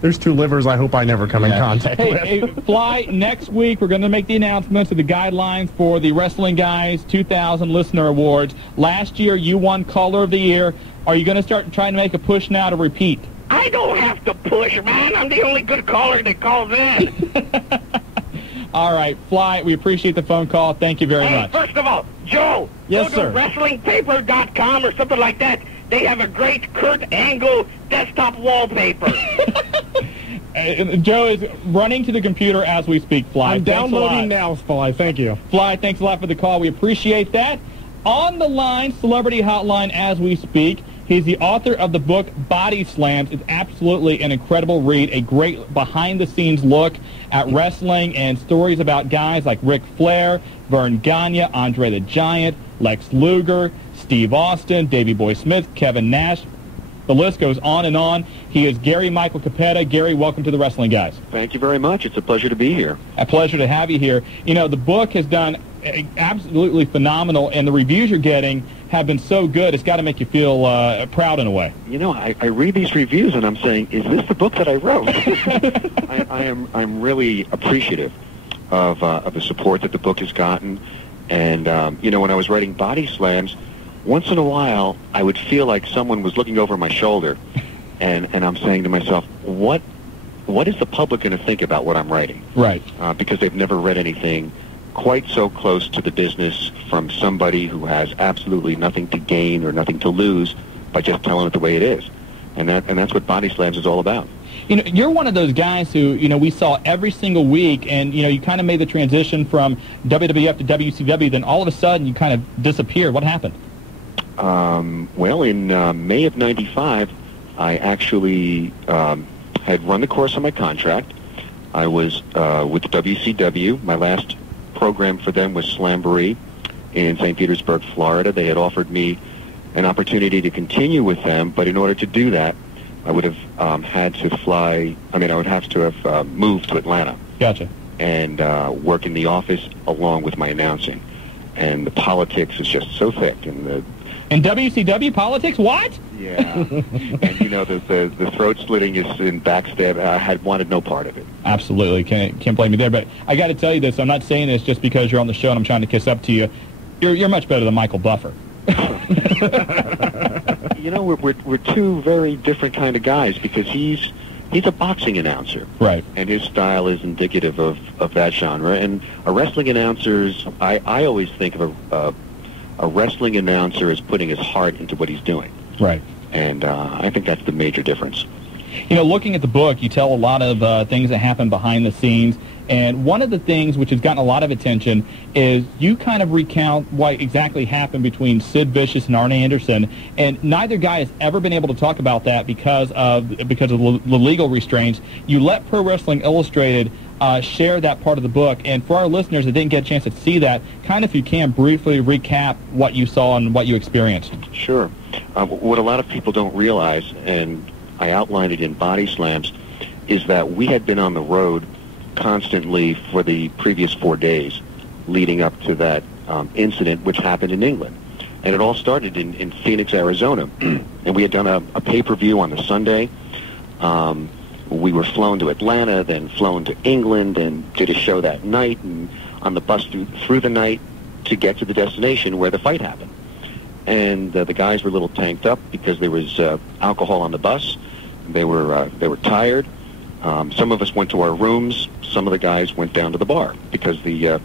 There's two livers I hope I never come in contact with. Hey, Fly, next week we're going to make the announcements of the guidelines for the Wrestling Guys 2000 Listener Awards. Last year you won Caller of the Year. Are you going to start trying to make a push now to repeat? I don't have to push, man. I'm the only good caller that calls in. All right, Fly, we appreciate the phone call. Thank you very much. First of all, Joe, yes, go sir. to WrestlingPaper.com or something like that. They have a great Kurt Angle desktop wallpaper. Joe is running to the computer as we speak, Fly. I'm downloading now, Fly. Thank you. Fly, thanks a lot for the call. We appreciate that. On the line, Celebrity Hotline as we speak. He's the author of the book Body Slams. It's absolutely an incredible read, a great behind-the-scenes look at wrestling and stories about guys like Ric Flair, Vern Gagne, Andre the Giant, Lex Luger, Steve Austin, Davey Boy Smith, Kevin Nash. The list goes on and on. He is Gary Michael Capetta. Gary, welcome to the Wrestling Guys. Thank you very much. It's a pleasure to be here. A pleasure to have you here. You know, the book has done absolutely phenomenal, and the reviews you're getting have been so good, it's got to make you feel proud in a way. You know, I read these reviews and I'm saying, is this the book that I wrote? I'm really appreciative of the support that the book has gotten. And, you know, when I was writing Body Slams, once in a while I would feel like someone was looking over my shoulder, and I'm saying to myself, what is the public going to think about what I'm writing? Right. Because they've never read anything quite so close to the business from somebody who has absolutely nothing to gain or nothing to lose by just telling it the way it is. And that's what Body Slams is all about. You know, you're one of those guys who, you know, we saw every single week, and, you know, you kind of made the transition from WWF to WCW, then all of a sudden you kind of disappeared. What happened? Well, in May of '95, I actually had run the course on my contract. I was with WCW. My last program for them was Slamboree in St. Petersburg, Florida. They had offered me an opportunity to continue with them, but in order to do that, I would have had to fly. I mean, I would have to have moved to Atlanta. Gotcha. And work in the office along with my announcing. And the politics is just so thick. And WCW politics? What? Yeah. And, you know, the throat slitting is in backstab. I had wanted no part of it. Absolutely. Can't blame me there. But I got to tell you this. I'm not saying this just because you're on the show and I'm trying to kiss up to you. You're much better than Michael Buffer. You know, we're two very different kind of guys, because he's a boxing announcer. Right. And his style is indicative of that genre. And a wrestling announcer's, I always think of a wrestling announcer as putting his heart into what he's doing. Right. And I think that's the major difference. You know, looking at the book, you tell a lot of things that happen behind the scenes. And one of the things which has gotten a lot of attention is you kind of recount what exactly happened between Sid Vicious and Arn Anderson. And neither guy has ever been able to talk about that because of the legal restraints. You let Pro Wrestling Illustrated share that part of the book. And for our listeners that didn't get a chance to see that, kind of, if you can, briefly recap what you saw and what you experienced. Sure. What a lot of people don't realize, and I outlined it in Body Slams, is that we had been on the road constantly for the previous 4 days leading up to that incident, which happened in England. And it all started in Phoenix, Arizona. And we had done a pay-per-view on the Sunday. We were flown to Atlanta, then flown to England, and did a show that night, and on the bus through the night to get to the destination where the fight happened. And the guys were a little tanked up because there was alcohol on the bus. They were tired. Some of us went to our rooms. Some of the guys went down to the bar because the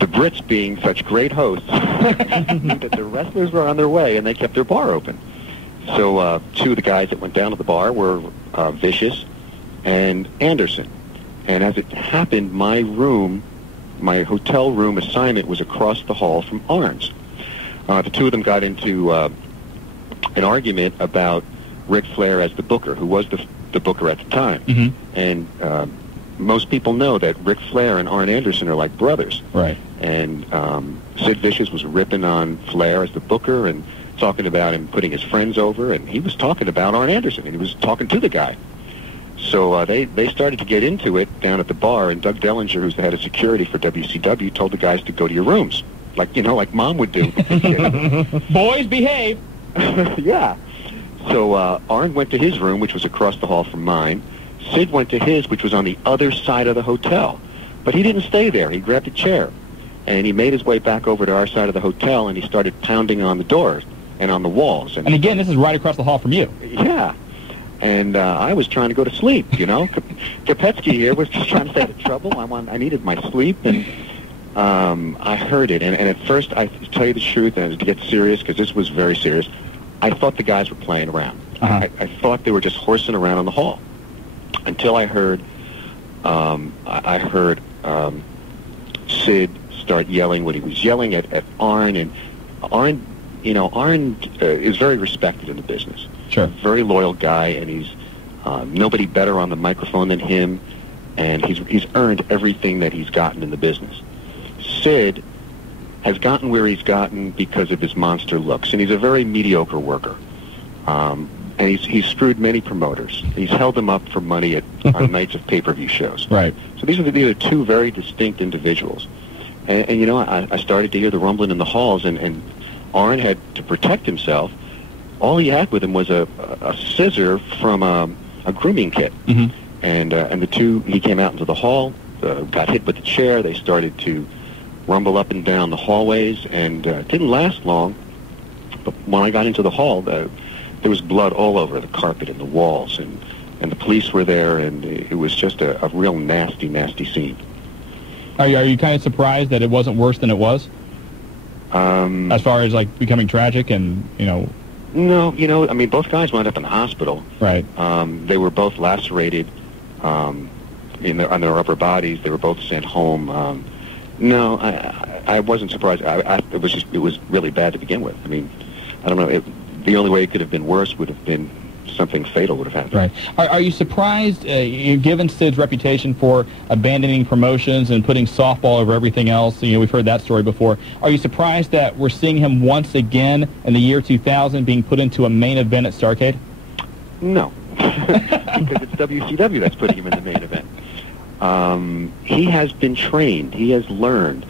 Brits, being such great hosts, knew that the wrestlers were on their way, and they kept their bar open. So two of the guys that went down to the bar were Vicious and Anderson. And as it happened, my hotel room assignment was across the hall from Arn's. The two of them got into an argument about Ric Flair as the booker, who was the booker at the time. Mm-hmm. And most people know that Ric Flair and Arn Anderson are like brothers. Right. And Sid Vicious was ripping on Flair as the booker and talking about him putting his friends over, and he was talking about Arn Anderson, and he was talking to the guy. So they started to get into it down at the bar, and Doug Dellinger, who's the head of security for WCW, told the guys to go to your rooms, like Mom would do. Boys, behave. Yeah. So Arn went to his room, which was across the hall from mine. Sid went to his, which was on the other side of the hotel. But he didn't stay there. He grabbed a chair, and he made his way back over to our side of the hotel, and he started pounding on the doors and on the walls. And again, this is right across the hall from you. Yeah. And I was trying to go to sleep, you know. Kopetsky here was just trying to stay out of trouble. I needed my sleep, and I heard it. And at first, to tell you the truth, and to get serious, because this was very serious, I thought the guys were playing around. I thought they were just horsing around on the hall, until I heard Sid start yelling what he was yelling at Arn. And Arn, you know, Arn is very respected in the business. Sure. Very loyal guy, and he's nobody better on the microphone than him, and he's earned everything that he's gotten in the business. Sid has gotten where he's gotten because of his monster looks, and he's a very mediocre worker. And he's screwed many promoters. He's held them up for money on nights of pay-per-view shows. Right. So these are two very distinct individuals. And you know, I started to hear the rumbling in the halls, and Arn had to protect himself. All he had with him was a scissor from a grooming kit. And the two, he came out into the hall, got hit with the chair. They started to rumble up and down the hallways, and it didn't last long. But when I got into the hall, there was blood all over the carpet and the walls, and the police were there, and it was just a real nasty, nasty scene. Are you kind of surprised that it wasn't worse than it was? As far as, like, becoming tragic and, you know... No, you know, I mean, both guys wound up in the hospital. Right. They were both lacerated on their upper bodies. They were both sent home. No, I wasn't surprised. It was really bad to begin with. I mean, I don't know. The only way it could have been worse would have been something fatal would have happened. Right. Are you surprised, given Sid's reputation for abandoning promotions and putting softball over everything else? You know, we've heard that story before. Are you surprised that we're seeing him once again in the year 2000 being put into a main event at Starrcade? No, because it's WCW that's putting him in the main event. He has been trained. He has learned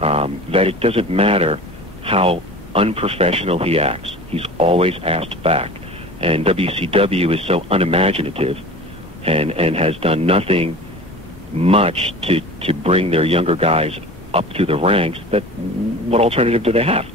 that it doesn't matter how unprofessional he acts. He's always asked back. And WCW is so unimaginative and has done nothing much to bring their younger guys up through the ranks. That what alternative do they have?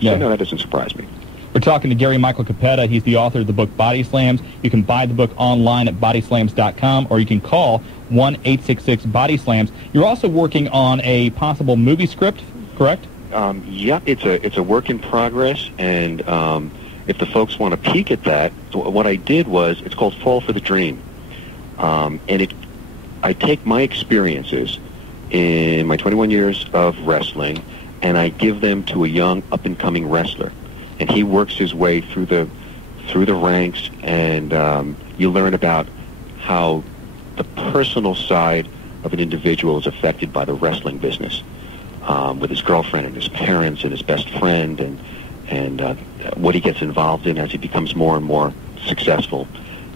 Yeah. So, no, that doesn't surprise me. We're talking to Gary Michael Capetta. He's the author of the book Body Slams. You can buy the book online at bodyslams.com, or you can call 1-866-BODY-SLAMS. You're also working on a possible movie script, correct? Yeah, it's a work in progress, and if the folks want to peek at that, what I did was, it's called Fall for the Dream. And I take my experiences in my 21 years of wrestling, and I give them to a young, up-and-coming wrestler. And he works his way through the ranks, and you learn about how the personal side of an individual is affected by the wrestling business, with his girlfriend and his parents and his best friend, and what he gets involved in as he becomes more and more successful.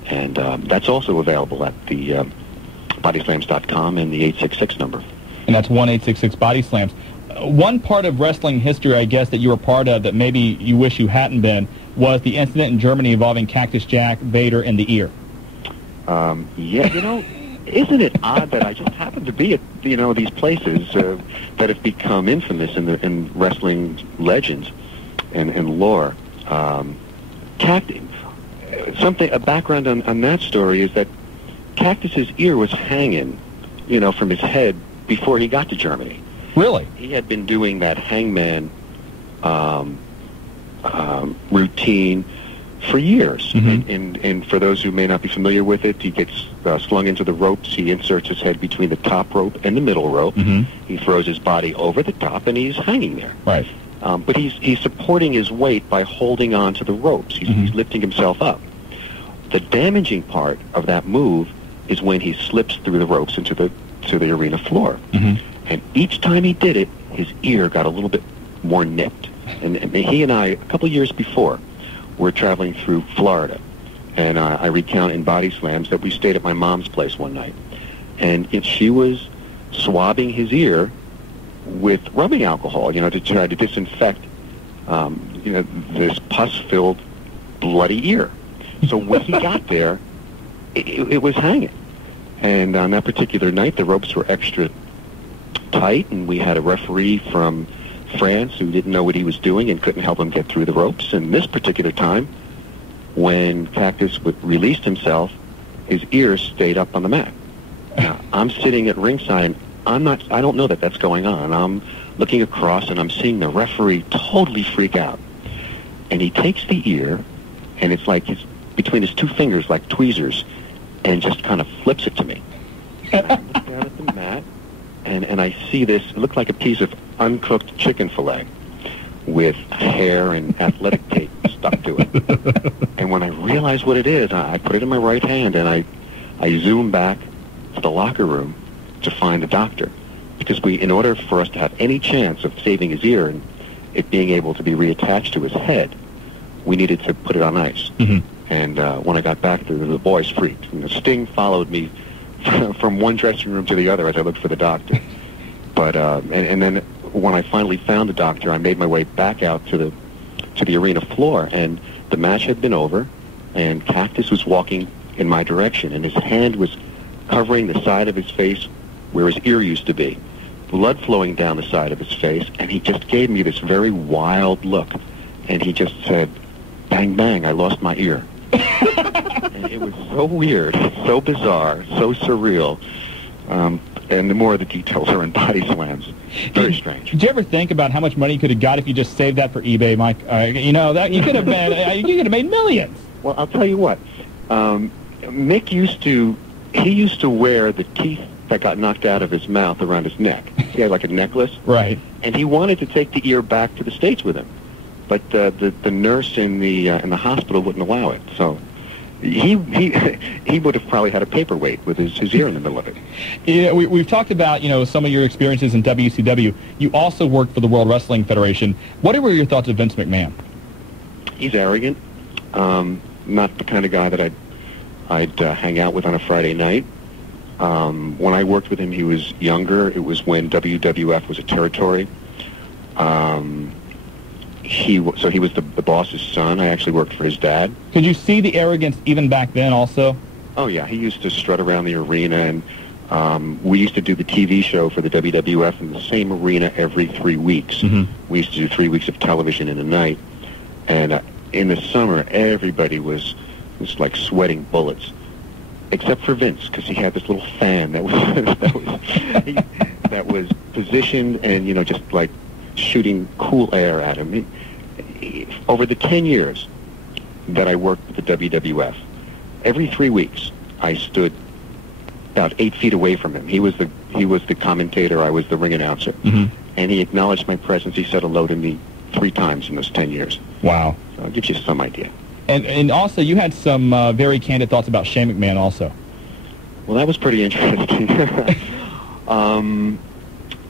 And that's also available at the bodyslams.com and the 866 number. And that's 1-866-BODY-SLAMS. One part of wrestling history, I guess, that you were part of that maybe you wish you hadn't been was the incident in Germany involving Cactus Jack, Vader, and the ear. Yeah, you know, isn't it odd that I just happen to be at, you know, these places that have become infamous in wrestling legends and lore. A background on that story is that Cactus's ear was hanging, you know, from his head before he got to Germany. Really? He had been doing that hangman routine for years. Mm-hmm. And for those who may not be familiar with it, he gets slung into the ropes. He inserts his head between the top rope and the middle rope. Mm-hmm. He throws his body over the top, and he's hanging there. Right. But he's supporting his weight by holding on to the ropes. He's lifting himself up. The damaging part of that move is when he slips through the ropes into the arena floor. Mm-hmm. And each time he did it, his ear got a little bit more nipped. And he and I, a couple of years before, were traveling through Florida. And I recount in Body Slams that we stayed at my mom's place one night. And she was swabbing his ear with rubbing alcohol, you know, to try to disinfect, you know, this pus-filled bloody ear. So when he got there, it was hanging. And on that particular night, the ropes were extra tight, and we had a referee from France who didn't know what he was doing and couldn't help him get through the ropes. And this particular time, when Cactus released himself, his ears stayed up on the mat. Now, I'm sitting at ringside. I don't know that that's going on. I'm looking across, and I'm seeing the referee totally freak out. And he takes the ear, and it's like he's between his two fingers like tweezers, and just kind of flips it to me. And I look down at the mat, and I see this. It looked like a piece of uncooked chicken fillet with hair and athletic tape stuck to it. And when I realize what it is, I put it in my right hand, and I zoom back to the locker room to find the doctor. Because in order for us to have any chance of saving his ear and it being able to be reattached to his head, we needed to put it on ice. Mm-hmm. And when I got back there, the boys freaked. And Sting followed me from one dressing room to the other as I looked for the doctor. But and then when I finally found the doctor, I made my way back out to the arena floor, and the match had been over, and Cactus was walking in my direction, and his hand was covering the side of his face where his ear used to be, blood flowing down the side of his face, and he just gave me this very wild look, and he just said, "Bang, bang, I lost my ear." And it was so weird, so bizarre, so surreal. And the more of the details are in body slams. Very strange. Did you ever think about how much money you could have got if you just saved that for eBay, Mike? You know, that you could have made millions. Well, I'll tell you what. Mick used to wear the teeth that got knocked out of his mouth around his neck. He had like a necklace. Right. And he wanted to take the ear back to the States with him, but the nurse in the hospital wouldn't allow it. So he would have probably had a paperweight with his ear in the middle of it. Yeah, we've talked about some of your experiences in WCW. You also worked for the World Wrestling Federation. What were your thoughts of Vince McMahon? He's arrogant. Not the kind of guy that I'd hang out with on a Friday night. When I worked with him, he was younger. It was when WWF was a territory. He was the boss's son. I actually worked for his dad. Could you see the arrogance even back then also? Oh, yeah. He used to strut around the arena, and we used to do the TV show for the WWF in the same arena every 3 weeks. Mm-hmm. We used to do 3 weeks of television in a night. And in the summer, everybody was like sweating bullets, except for Vince, because he had this little fan that was positioned and just like shooting cool air at him. Over the 10 years that I worked with the WWF, every 3 weeks I stood about 8 feet away from him. He was the commentator. I was the ring announcer, mm-hmm. And he acknowledged my presence. He said hello to me 3 times in those 10 years. Wow! So I'll give you some idea. And also, you had some very candid thoughts about Shane McMahon also. Well, that was pretty interesting.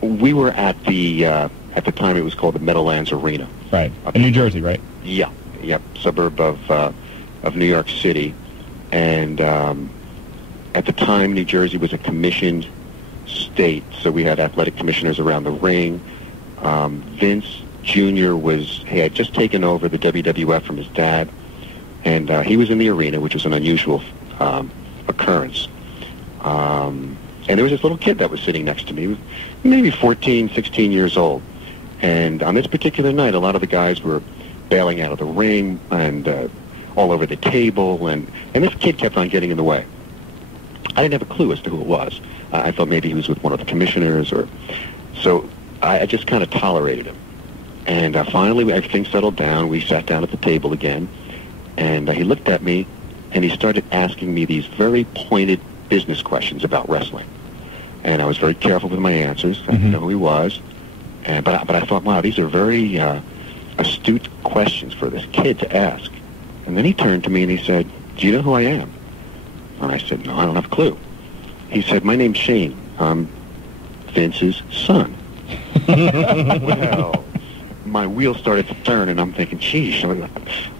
We were at the time it was called the Meadowlands Arena. Right. In New Jersey, right? Yeah. Yep. Suburb of New York City. And at the time, New Jersey was a commissioned state, so we had athletic commissioners around the ring. Vince Jr. had just taken over the WWF from his dad, and he was in the arena, which was an unusual occurrence. And there was this little kid that was sitting next to me, maybe 14, 16 years old. And on this particular night, a lot of the guys were bailing out of the ring and all over the table, and this kid kept on getting in the way. I didn't have a clue as to who it was. I thought maybe he was with one of the commissioners, so I just kind of tolerated him. And finally, everything settled down. We sat down at the table again, and he looked at me, and he started asking me these very pointed business questions about wrestling. And I was very careful with my answers. I didn't know who he was. But I thought, wow, these are very astute questions for this kid to ask. And then he turned to me and he said, "Do you know who I am?" And I said, "No, I don't have a clue." He said, "My name's Shane. I'm Vince's son." Well, my wheels started to turn, and I'm thinking, geez,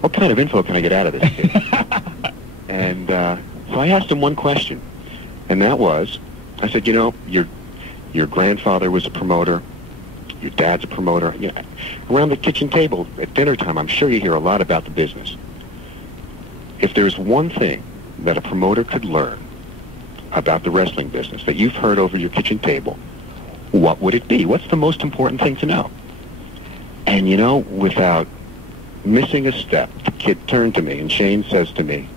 what kind of info can I get out of this kid? And so I asked him one question, and that was, I said, your grandfather was a promoter, your dad's a promoter. Around the kitchen table at dinner time, I'm sure you hear a lot about the business. if there's one thing that a promoter could learn about the wrestling business that you've heard over your kitchen table, what would it be? What's the most important thing to know? And, you know, without missing a step, the kid turned to me, and Shane says to me,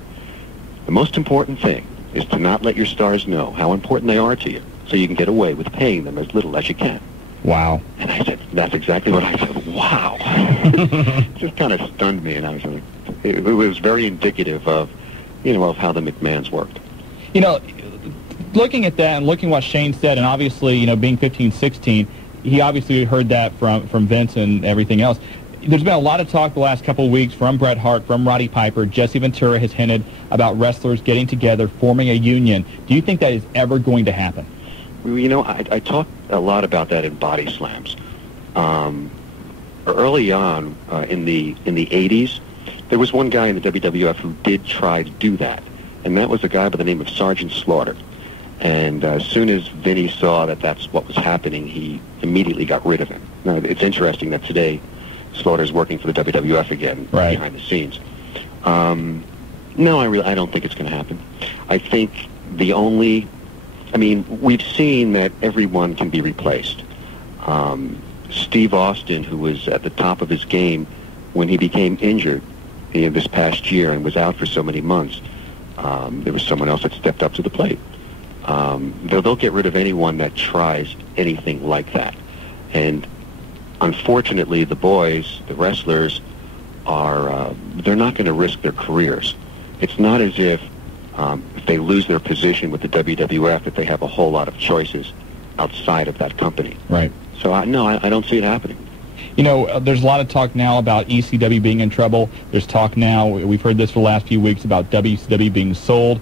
the most important thing is to not let your stars know how important they are to you, so you can get away with paying them as little as you can. Wow. And I said, that's exactly what I said. Wow. It just kind of stunned me, and I was like, it was very indicative of, you know, of how the McMahons worked. You know, looking at that and looking what Shane said, and obviously, you know, being 15, 16, he obviously heard that from Vince and everything else. There's been a lot of talk the last couple of weeks from Bret Hart, from Roddy Piper. Jesse Ventura has hinted about wrestlers getting together, forming a union. Do you think that is ever going to happen? You know, I talked a lot about that in Body Slams. Early on in the 80s, there was one guy in the WWF who did try to do that, and that was a guy by the name of Sergeant Slaughter. And as soon as Vinny saw that that's what was happening, he immediately got rid of him. Now, it's interesting that today Slaughter's working for the WWF again, right, behind the scenes. No, I don't think it's going to happen. I think we've seen that everyone can be replaced. Steve Austin, who was at the top of his game when he became injured this past year and was out for so many months, there was someone else that stepped up to the plate. They'll get rid of anyone that tries anything like that. And unfortunately, the boys, the wrestlers, they're not going to risk their careers. It's not as if they lose their position with the WWF that they have a whole lot of choices outside of that company. Right. So, no, I don't see it happening. You know, there's a lot of talk now about ECW being in trouble. There's talk now, we've heard this for the last few weeks, about WCW being sold.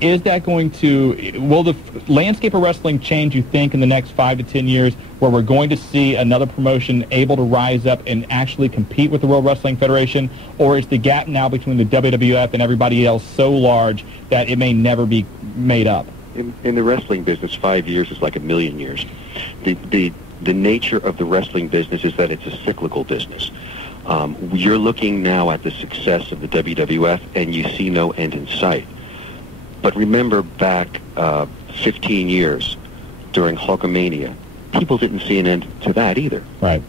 Is that will the landscape of wrestling change, you think, in the next 5 to 10 years, where we're going to see another promotion able to rise up and actually compete with the World Wrestling Federation? Or is the gap now between the WWF and everybody else so large that it may never be made up? In the wrestling business, 5 years is like a million years. The nature of the wrestling business is that it's a cyclical business. You're looking now at the success of the WWF, and you see no end in sight. But remember back 15 years during Hulkamania, people didn't see an end to that either. Right.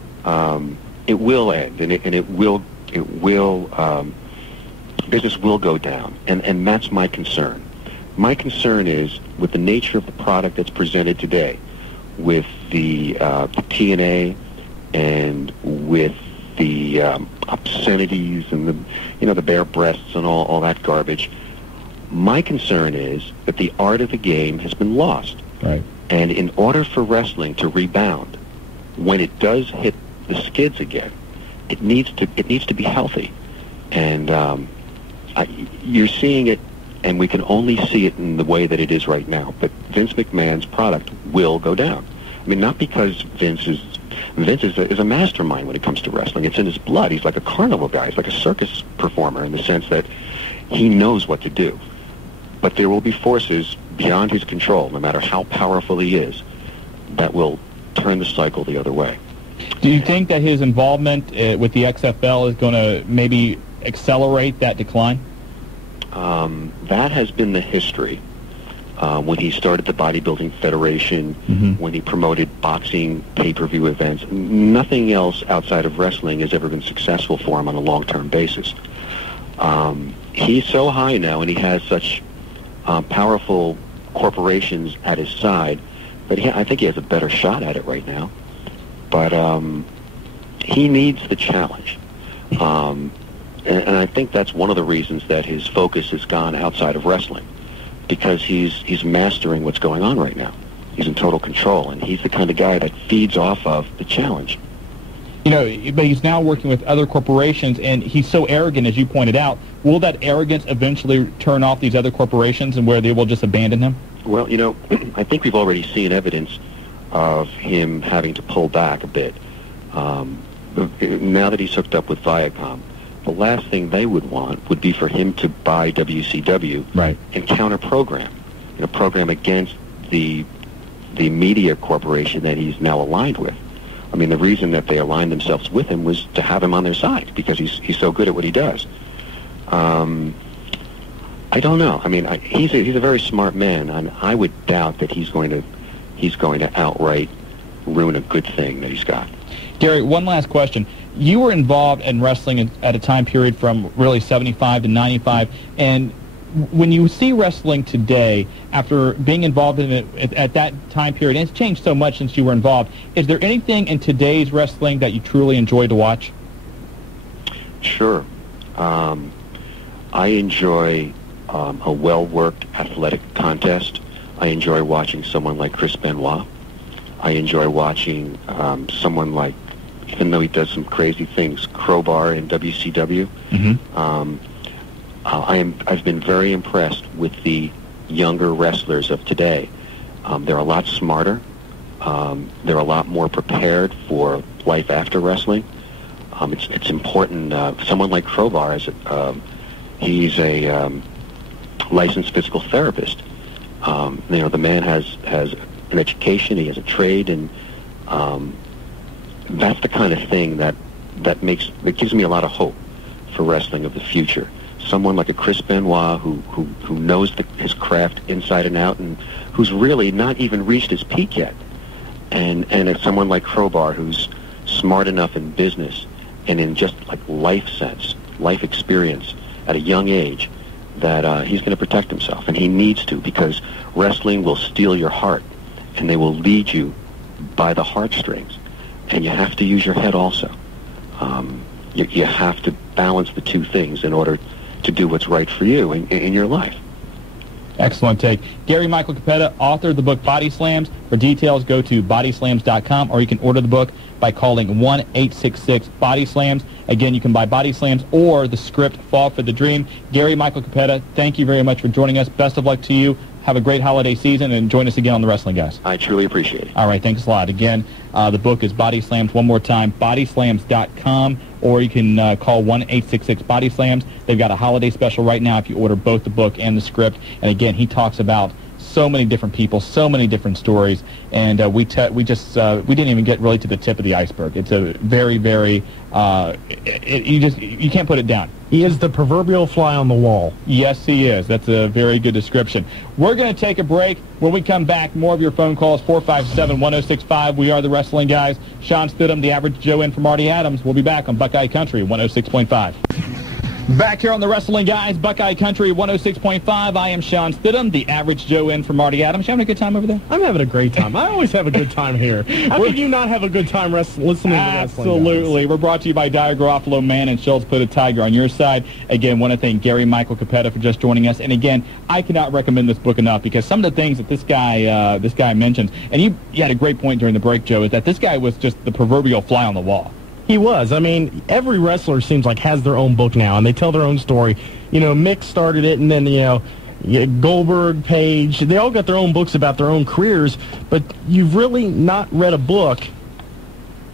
It will end, and it will business will go down, and that's my concern. My concern is with the nature of the product that's presented today, with the TNA and with the obscenities and the bare breasts and all that garbage. My concern is that the art of the game has been lost. Right. And in order for wrestling to rebound, when it does hit the skids again, it needs to be healthy. And you're seeing it, and we can only see it in the way that it is right now. But Vince McMahon's product will go down. I mean, not because Vince is a mastermind when it comes to wrestling. It's in his blood. He's like a carnival guy. He's like a circus performer in the sense that he knows what to do. But there will be forces beyond his control, no matter how powerful he is, that will turn the cycle the other way. Do you think that his involvement with the XFL is going to maybe accelerate that decline? That has been the history. When he started the Bodybuilding Federation, when he promoted boxing pay-per-view events, nothing else outside of wrestling has ever been successful for him on a long-term basis. He's so high now, and he has such powerful corporations at his side that I think he has a better shot at it right now. But he needs the challenge. And I think that's one of the reasons that his focus has gone outside of wrestling, because he's mastering what's going on right now. He's in total control, and he's the kind of guy that feeds off of the challenge. You know, but he's now working with other corporations, and he's so arrogant, as you pointed out. Will that arrogance eventually turn off these other corporations and where they will just abandon him? Well, you know, I think we've already seen evidence of him having to pull back a bit. Now that he's hooked up with Viacom, the last thing they would want would be for him to buy WCW, right, and counter-program, program against the media corporation that he's now aligned with. I mean, the reason that they aligned themselves with him was to have him on their side, because he's so good at what he does. I don't know. I mean, he's a very smart man, and I would doubt that he's going to outright ruin a good thing that he's got. Gary, one last question. You were involved in wrestling at a time period from really 75 to 95, and when you see wrestling today, after being involved in it at that time period, and it's changed so much since you were involved, is there anything in today's wrestling that you truly enjoy to watch? Sure. I enjoy a well-worked athletic contest. I enjoy watching someone like Chris Benoit. I enjoy watching someone like, even though he does some crazy things, Crowbar in WCW. Mm-hmm. I've been very impressed with the younger wrestlers of today. They're a lot smarter. They're a lot more prepared for life after wrestling. It's important. Someone like Crowbar, he's a licensed physical therapist. The man has an education. He has a trade, and that's the kind of thing that gives me a lot of hope for wrestling of the future. Someone like a Chris Benoit who knows his craft inside and out, and who's really not even reached his peak yet, and it's someone like Crowbar who's smart enough in business and in just like life sense, life experience at a young age, that he's going to protect himself, and he needs to, because wrestling will steal your heart, and they will lead you by the heartstrings, and you have to use your head also. You have to balance the two things in order to do what's right for you in your life. Excellent take. Gary Michael Capetta, author of the book Body Slams. For details, go to bodyslams.com, or you can order the book by calling 1-866-BODY-SLAMS. Again, you can buy Body Slams or the script Fall for the Dream. Gary Michael Capetta, thank you very much for joining us. Best of luck to you. Have a great holiday season, and join us again on The Wrestling Guys. I truly appreciate it. All right, thanks a lot. Again, the book is Body Slams. One more time, bodyslams.com, or you can call 1-866-BODY-SLAMS. They've got a holiday special right now if you order both the book and the script. And again, he talks about so many different people, so many different stories, and we didn't even get really to the tip of the iceberg. It's a very, very you can't put it down. He is the proverbial fly on the wall. Yes, he is. That's a very good description. We're going to take a break. When we come back, more of your phone calls, 457-1065. We are the Wrestling Guys. Shawn Stidham, the Average Joe, in for Marty Adams. We'll be back on Buckeye Country 106.5. Back here on the Wrestling Guys, Buckeye Country 106.5. I am Shawn Stidham, the Average Joe, in for Marty Adams. You having a good time over there? I'm having a great time. I always have a good time here. How could you not have a good time listening to Wrestling Guys? Absolutely. We're brought to you by Dyer Garofalo, Man and Schultz. Put a tiger on your side. Again, want to thank Gary Michael Capetta for just joining us. And again, I cannot recommend this book enough, because some of the things that this guy mentions, and you had a great point during the break, Joe, is that this guy was just the proverbial fly on the wall. He was. I mean, every wrestler seems like has their own book now, and they tell their own story. Mick started it, and then, Goldberg, Page, they all got their own books about their own careers, but you've really not read a book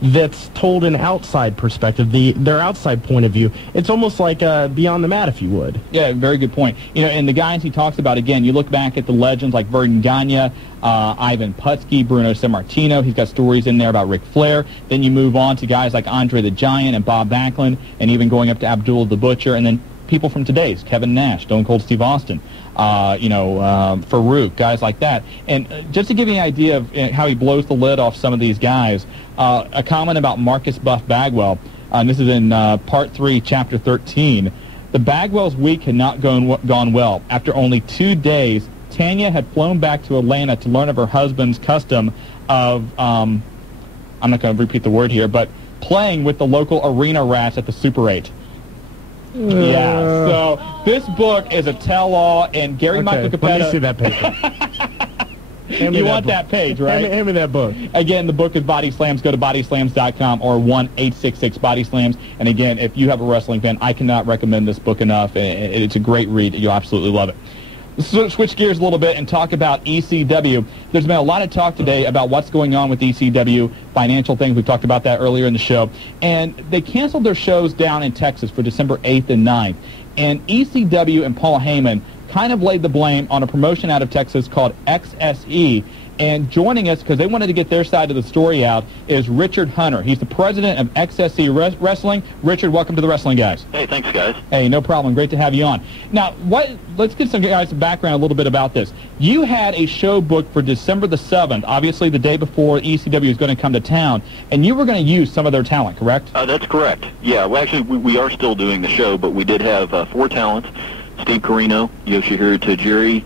that's told an outside perspective, their outside point of view. It's almost like Beyond the Mat, if you would. Yeah, very good point. And the guys he talks about, again, you look back at the legends like Verdun Gagne, Ivan Putski, Bruno Sammartino. He's got stories in there about Ric Flair. Then you move on to guys like Andre the Giant and Bob Backlund, and even going up to Abdullah the Butcher, and then people from today's, Kevin Nash, Stone Cold Steve Austin, Farouk, guys like that. And just to give you an idea of how he blows the lid off some of these guys, a comment about Marcus Buff Bagwell, and this is in Part 3, Chapter 13. The Bagwell's week had not gone well. After only 2 days, Tanya had flown back to Atlanta to learn of her husband's custom of, I'm not going to repeat the word here, but playing with the local arena rats at the Super 8. Yeah, so this book is a tell-all, and Gary Michael Capetta... Let me see that paper. You want that page, right? Hand me that book. Again, the book is Body Slams. Go to bodyslams.com or 1-866-BODY-SLAMS. And again, if you have a wrestling fan, I cannot recommend this book enough. It's a great read. You'll absolutely love it. Let's switch gears a little bit and talk about ECW. There's been a lot of talk today about what's going on with ECW, financial things. We talked about that earlier in the show. And they canceled their shows down in Texas for December 8th and 9th. And ECW and Paul Heyman kind of laid the blame on a promotion out of Texas called XSE. And joining us, because they wanted to get their side of the story out, is Richard Hunter. He's the president of XSC Wrestling. Richard, welcome to the Wrestling Guys. Hey, thanks, guys. Hey, no problem. Great to have you on. Now, let's get some guys background a little bit about this. You had a show booked for December the 7th, obviously the day before ECW is going to come to town, and you were going to use some of their talent, correct? That's correct. Yeah, well, actually, we are still doing the show, but we did have 4 talents: Steve Corino, Yoshihiro Tajiri,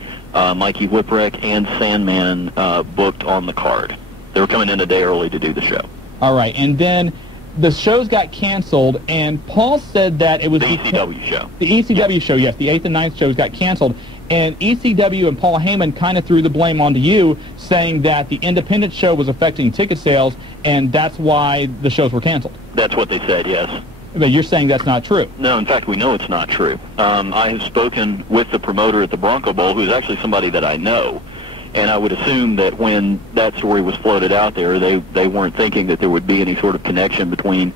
Mikey Whipwreck, and Sandman booked on the card. They were coming in a day early to do the show. All right, and then the shows got canceled, and Paul said that it was the ECW show. The ECW show, yes, the 8th and 9th shows got canceled, and ECW and Paul Heyman kind of threw the blame onto you, saying that the independent show was affecting ticket sales, and that's why the shows were canceled. That's what they said, yes. But you're saying that's not true. No, in fact, we know it's not true. I have spoken with the promoter at the Bronco Bowl, who's actually somebody that I know, and I would assume that when that story was floated out there, they weren't thinking that there would be any sort of connection between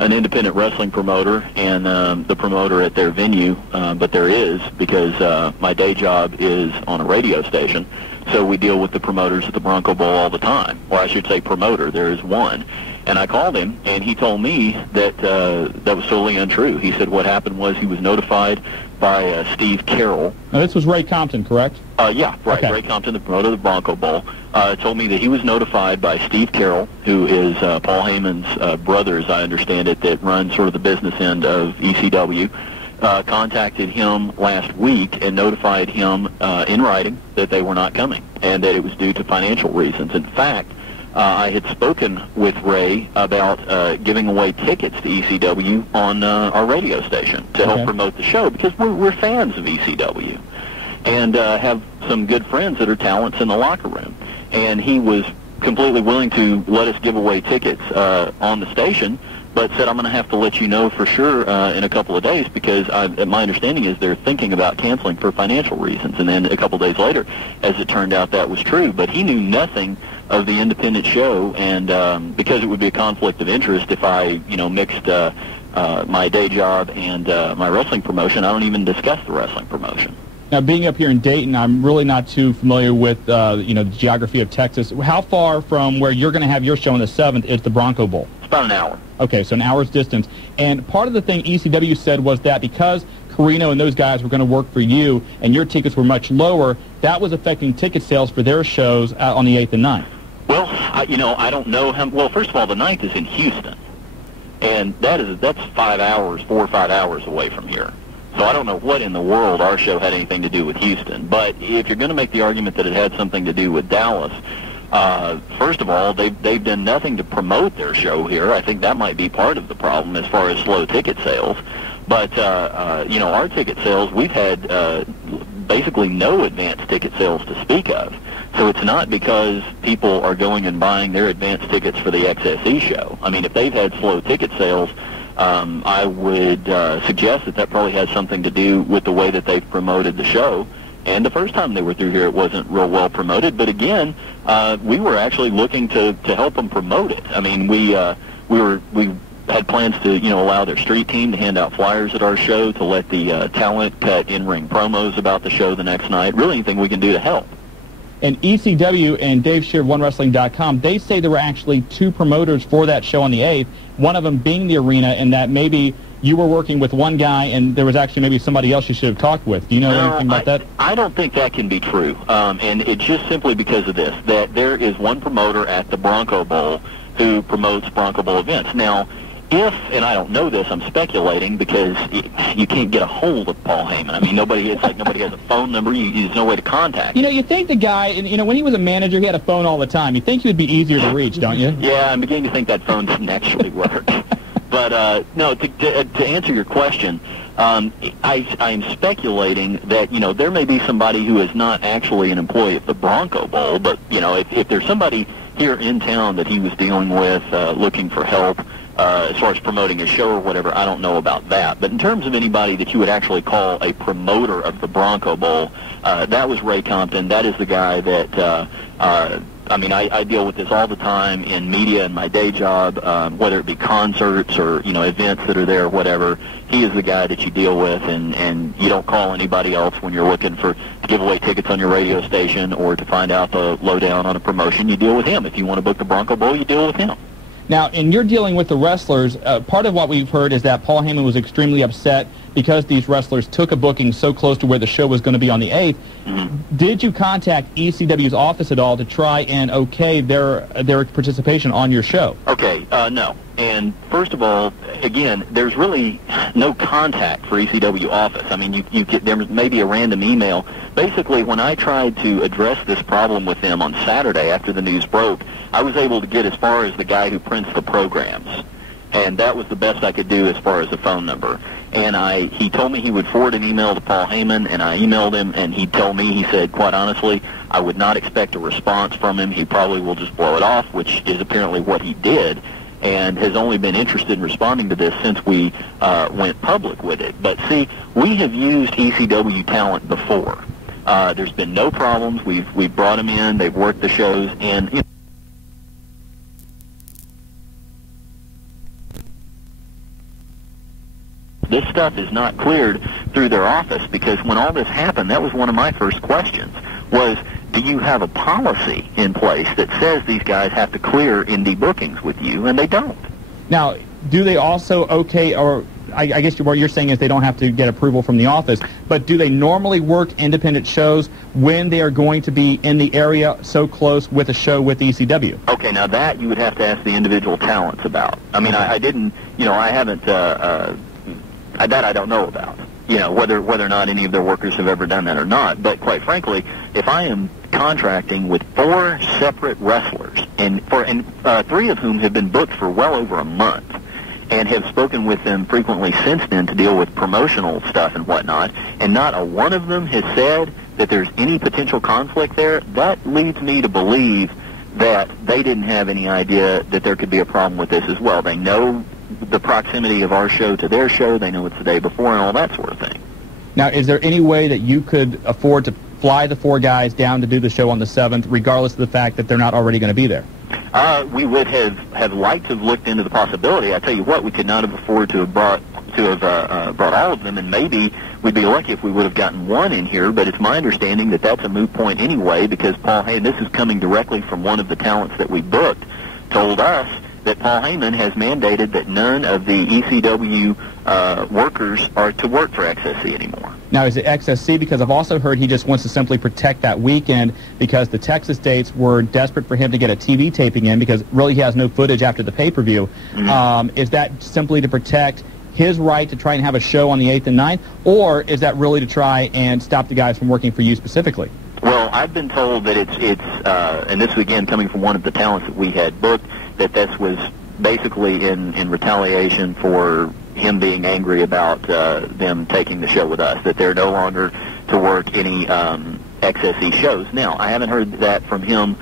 an independent wrestling promoter and the promoter at their venue, but there is, because my day job is on a radio station, so we deal with the promoters at the Bronco Bowl all the time. Or I should say promoter, there is one. And I called him, and he told me that that was totally untrue. He said what happened was he was notified by Steve Carroll. Now, this was Ray Compton, correct? Yeah, right. Okay. Ray Compton, the promoter of the Bronco Bowl, told me that he was notified by Steve Carroll, who is Paul Heyman's brother, as I understand it, that runs sort of the business end of ECW, contacted him last week and notified him in writing that they were not coming and that it was due to financial reasons. In fact, I had spoken with Ray about giving away tickets to ECW on our radio station to help promote the show, because we're fans of ECW and have some good friends that are talents in the locker room. And he was completely willing to let us give away tickets on the station, but said, I'm going to have to let you know for sure in a couple of days, because my understanding is they're thinking about canceling for financial reasons. And then a couple of days later, as it turned out, that was true. But he knew nothing of the independent show, and because it would be a conflict of interest if I, mixed my day job and my wrestling promotion, I don't even discuss the wrestling promotion. Now, being up here in Dayton, I'm really not too familiar with, the geography of Texas. How far from where you're going to have your show on the 7th is the Bronco Bowl? It's about an hour. Okay, so an hour's distance. And part of the thing ECW said was that because Carino and those guys were going to work for you and your tickets were much lower, that was affecting ticket sales for their shows on the 8th and 9th. Well, I don't know how. Well, first of all, the 9th is in Houston, and that's 4 or 5 hours away from here. So I don't know what in the world our show had anything to do with Houston. But if you're going to make the argument that it had something to do with Dallas, first of all, they've done nothing to promote their show here. I think that might be part of the problem as far as slow ticket sales. But our ticket sales, we've had basically no advance ticket sales to speak of. So it's not because people are going and buying their advance tickets for the XSE show. I mean, if they've had slow ticket sales, I would suggest that probably has something to do with the way that they've promoted the show. And the first time they were through here, it wasn't real well promoted. But again, we were actually looking to help them promote it. I mean, we had plans to allow their street team to hand out flyers at our show, to let the talent cut in-ring promos about the show the next night. Really, anything we can do to help. And ECW and Dave Shear of OneWrestling.com, they say there were actually 2 promoters for that show on the 8th, one of them being the Arena, and that maybe you were working with one guy and there was actually maybe somebody else you should have talked with. Do you know anything about that? I don't think that can be true, and it's just simply because of this, that there is one promoter at the Bronco Bowl who promotes Bronco Bowl events. Now, if, and I don't know this, I'm speculating because you can't get a hold of Paul Heyman. I mean, nobody has a phone number. There's no way to contact him. You think the guy, and when he was a manager, he had a phone all the time. You think he would be easier to reach, don't you? Yeah, I'm beginning to think that phone doesn't actually work. But, no, to answer your question, I'm speculating that, there may be somebody who is not actually an employee of the Bronco Bowl, but, if there's somebody here in town that he was dealing with, looking for help, as far as promoting a show or whatever, I don't know about that. But in terms of anybody that you would actually call a promoter of the Bronco Bowl, that was Ray Compton. That is the guy that I mean, I deal with this all the time in media and my day job, whether it be concerts or, you know, events that are there or whatever. He is the guy that you deal with, and you don't call anybody else when you're looking to give away tickets on your radio station or to find out the lowdown on a promotion. You deal with him. If you want to book the Bronco Bowl, you deal with him. Now, in your dealing with the wrestlers, part of what we've heard is that Paul Heyman was extremely upset because these wrestlers took a booking so close to where the show was going to be on the 8th. Mm-hmm. Did you contact ECW's office at all to try and okay their participation on your show? Okay, no. And first of all, again, there's really no contact for ECW office. I mean, you get, there may be a random email. Basically, when I tried to address this problem with them on Saturday after the news broke, I was able to get as far as the guy who prints the programs. And that was the best I could do as far as the phone number. And he told me he would forward an email to Paul Heyman, and I emailed him, and he told me, he said, quite honestly, I would not expect a response from him. He probably will just blow it off, which is apparently what he did, and has only been interested in responding to this since we went public with it. But see, we have used ECW talent before. There's been no problems. We've brought them in. They've worked the shows, and you know, this stuff is not cleared through their office, because when all this happened, that was one of my first questions, was, do you have a policy in place that says these guys have to clear indie bookings with you? And they don't. Now, do they also or I guess what you're saying is they don't have to get approval from the office, but do they normally work independent shows when they are going to be in the area so close with a show with ECW? Okay, now that you would have to ask the individual talents about. I mean, I didn't, you know, I haven't, that I don't know about, you know, whether or not any of their workers have ever done that or not. But quite frankly, if I am contracting with 4 separate wrestlers, and 3 of whom have been booked for well over a month, and have spoken with them frequently since then to deal with promotional stuff and whatnot, and not a one of them has said that there's any potential conflict there, that leads me to believe that they didn't have any idea that there could be a problem with this as well. They know the proximity of our show to their show. They know it's the day before and all that sort of thing. Now, is there any way that you could afford to fly the 4 guys down to do the show on the 7th, regardless of the fact that they're not already going to be there? We would have liked to have looked into the possibility. I tell you what, we could not have afforded to have brought all of them, and maybe we'd be lucky if we would have gotten one in here. But it's my understanding that that's a moot point anyway, because Paul Heyman, this is coming directly from one of the talents that we booked, told us that Paul Heyman has mandated that none of the ECW workers are to work for XSC anymore. Now, is it XSC? Because I've also heard he just wants to simply protect that weekend because the Texas dates were desperate for him to get a TV taping in, because really he has no footage after the pay-per-view. Mm-hmm. Is that simply to protect his right to try and have a show on the 8th and 9th, or is that really to try and stop the guys from working for you specifically? Well, I've been told that it's and this was again coming from one of the talents that we had booked, that this was basically in retaliation for him being angry about them taking the show with us, that they're no longer to work any XSE shows. Now, I haven't heard that from him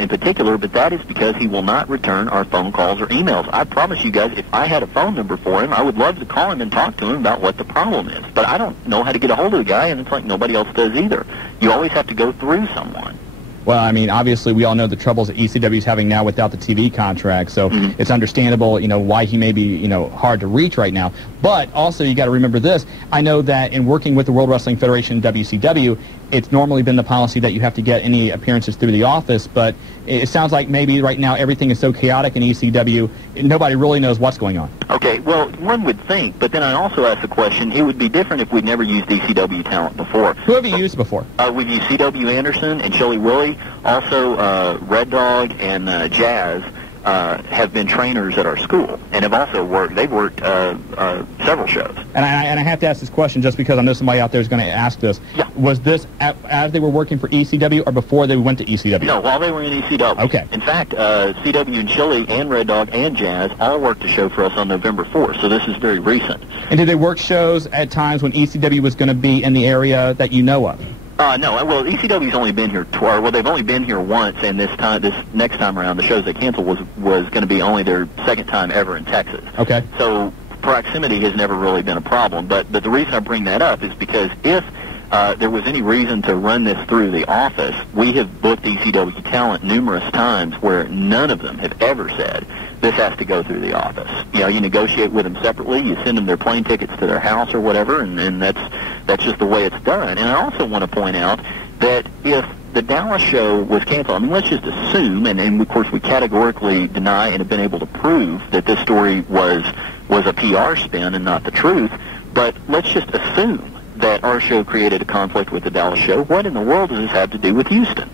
in particular, but that is because he will not return our phone calls or emails. I promise you guys, if I had a phone number for him, I would love to call him and talk to him about what the problem is. But I don't know how to get a hold of the guy, and it's like nobody else does either. You always have to go through someone. Well, I mean, obviously, we all know the troubles that ECW is having now without the TV contract, so it's understandable, you know, why he may be, you know, hard to reach right now. But also, you got to remember this. I know that in working with the World Wrestling Federation, WCW, it's normally been the policy that you have to get any appearances through the office, but it sounds like maybe right now everything is so chaotic in ECW, nobody really knows what's going on. Okay, well, one would think, but then I also ask the question, it would be different if we'd never used ECW talent before. Who have you used before? We've used C.W. Anderson and Chili Willie, also Red Dog and Jazz have been trainers at our school, and have also they've worked several shows. And I have to ask this question just because I know somebody out there is going to ask this. Yeah. Was this as they were working for ECW or before they went to ECW? No, while they were in ECW. Okay. In fact, CW and Chili and Red Dog and Jazz all worked a show for us on November 4th, so this is very recent. And did they work shows at times when ECW was going to be in the area that you know of? No. Well, ECW's only been here twice. Well, they've only been here once, and this next time around, the shows they canceled was going to be only their second time ever in Texas. Okay. So proximity has never really been a problem. But the reason I bring that up is because if there was any reason to run this through the office. We have booked ECW talent numerous times where none of them have ever said, this has to go through the office. You know, you negotiate with them separately, you send them their plane tickets to their house or whatever, and that's just the way it's done. And I also want to point out that if the Dallas show was canceled, I mean, let's just assume, and of course we categorically deny and have been able to prove that this story was a PR spin and not the truth, but let's just assume that our show created a conflict with the Dallas show. What in the world does this have to do with Houston?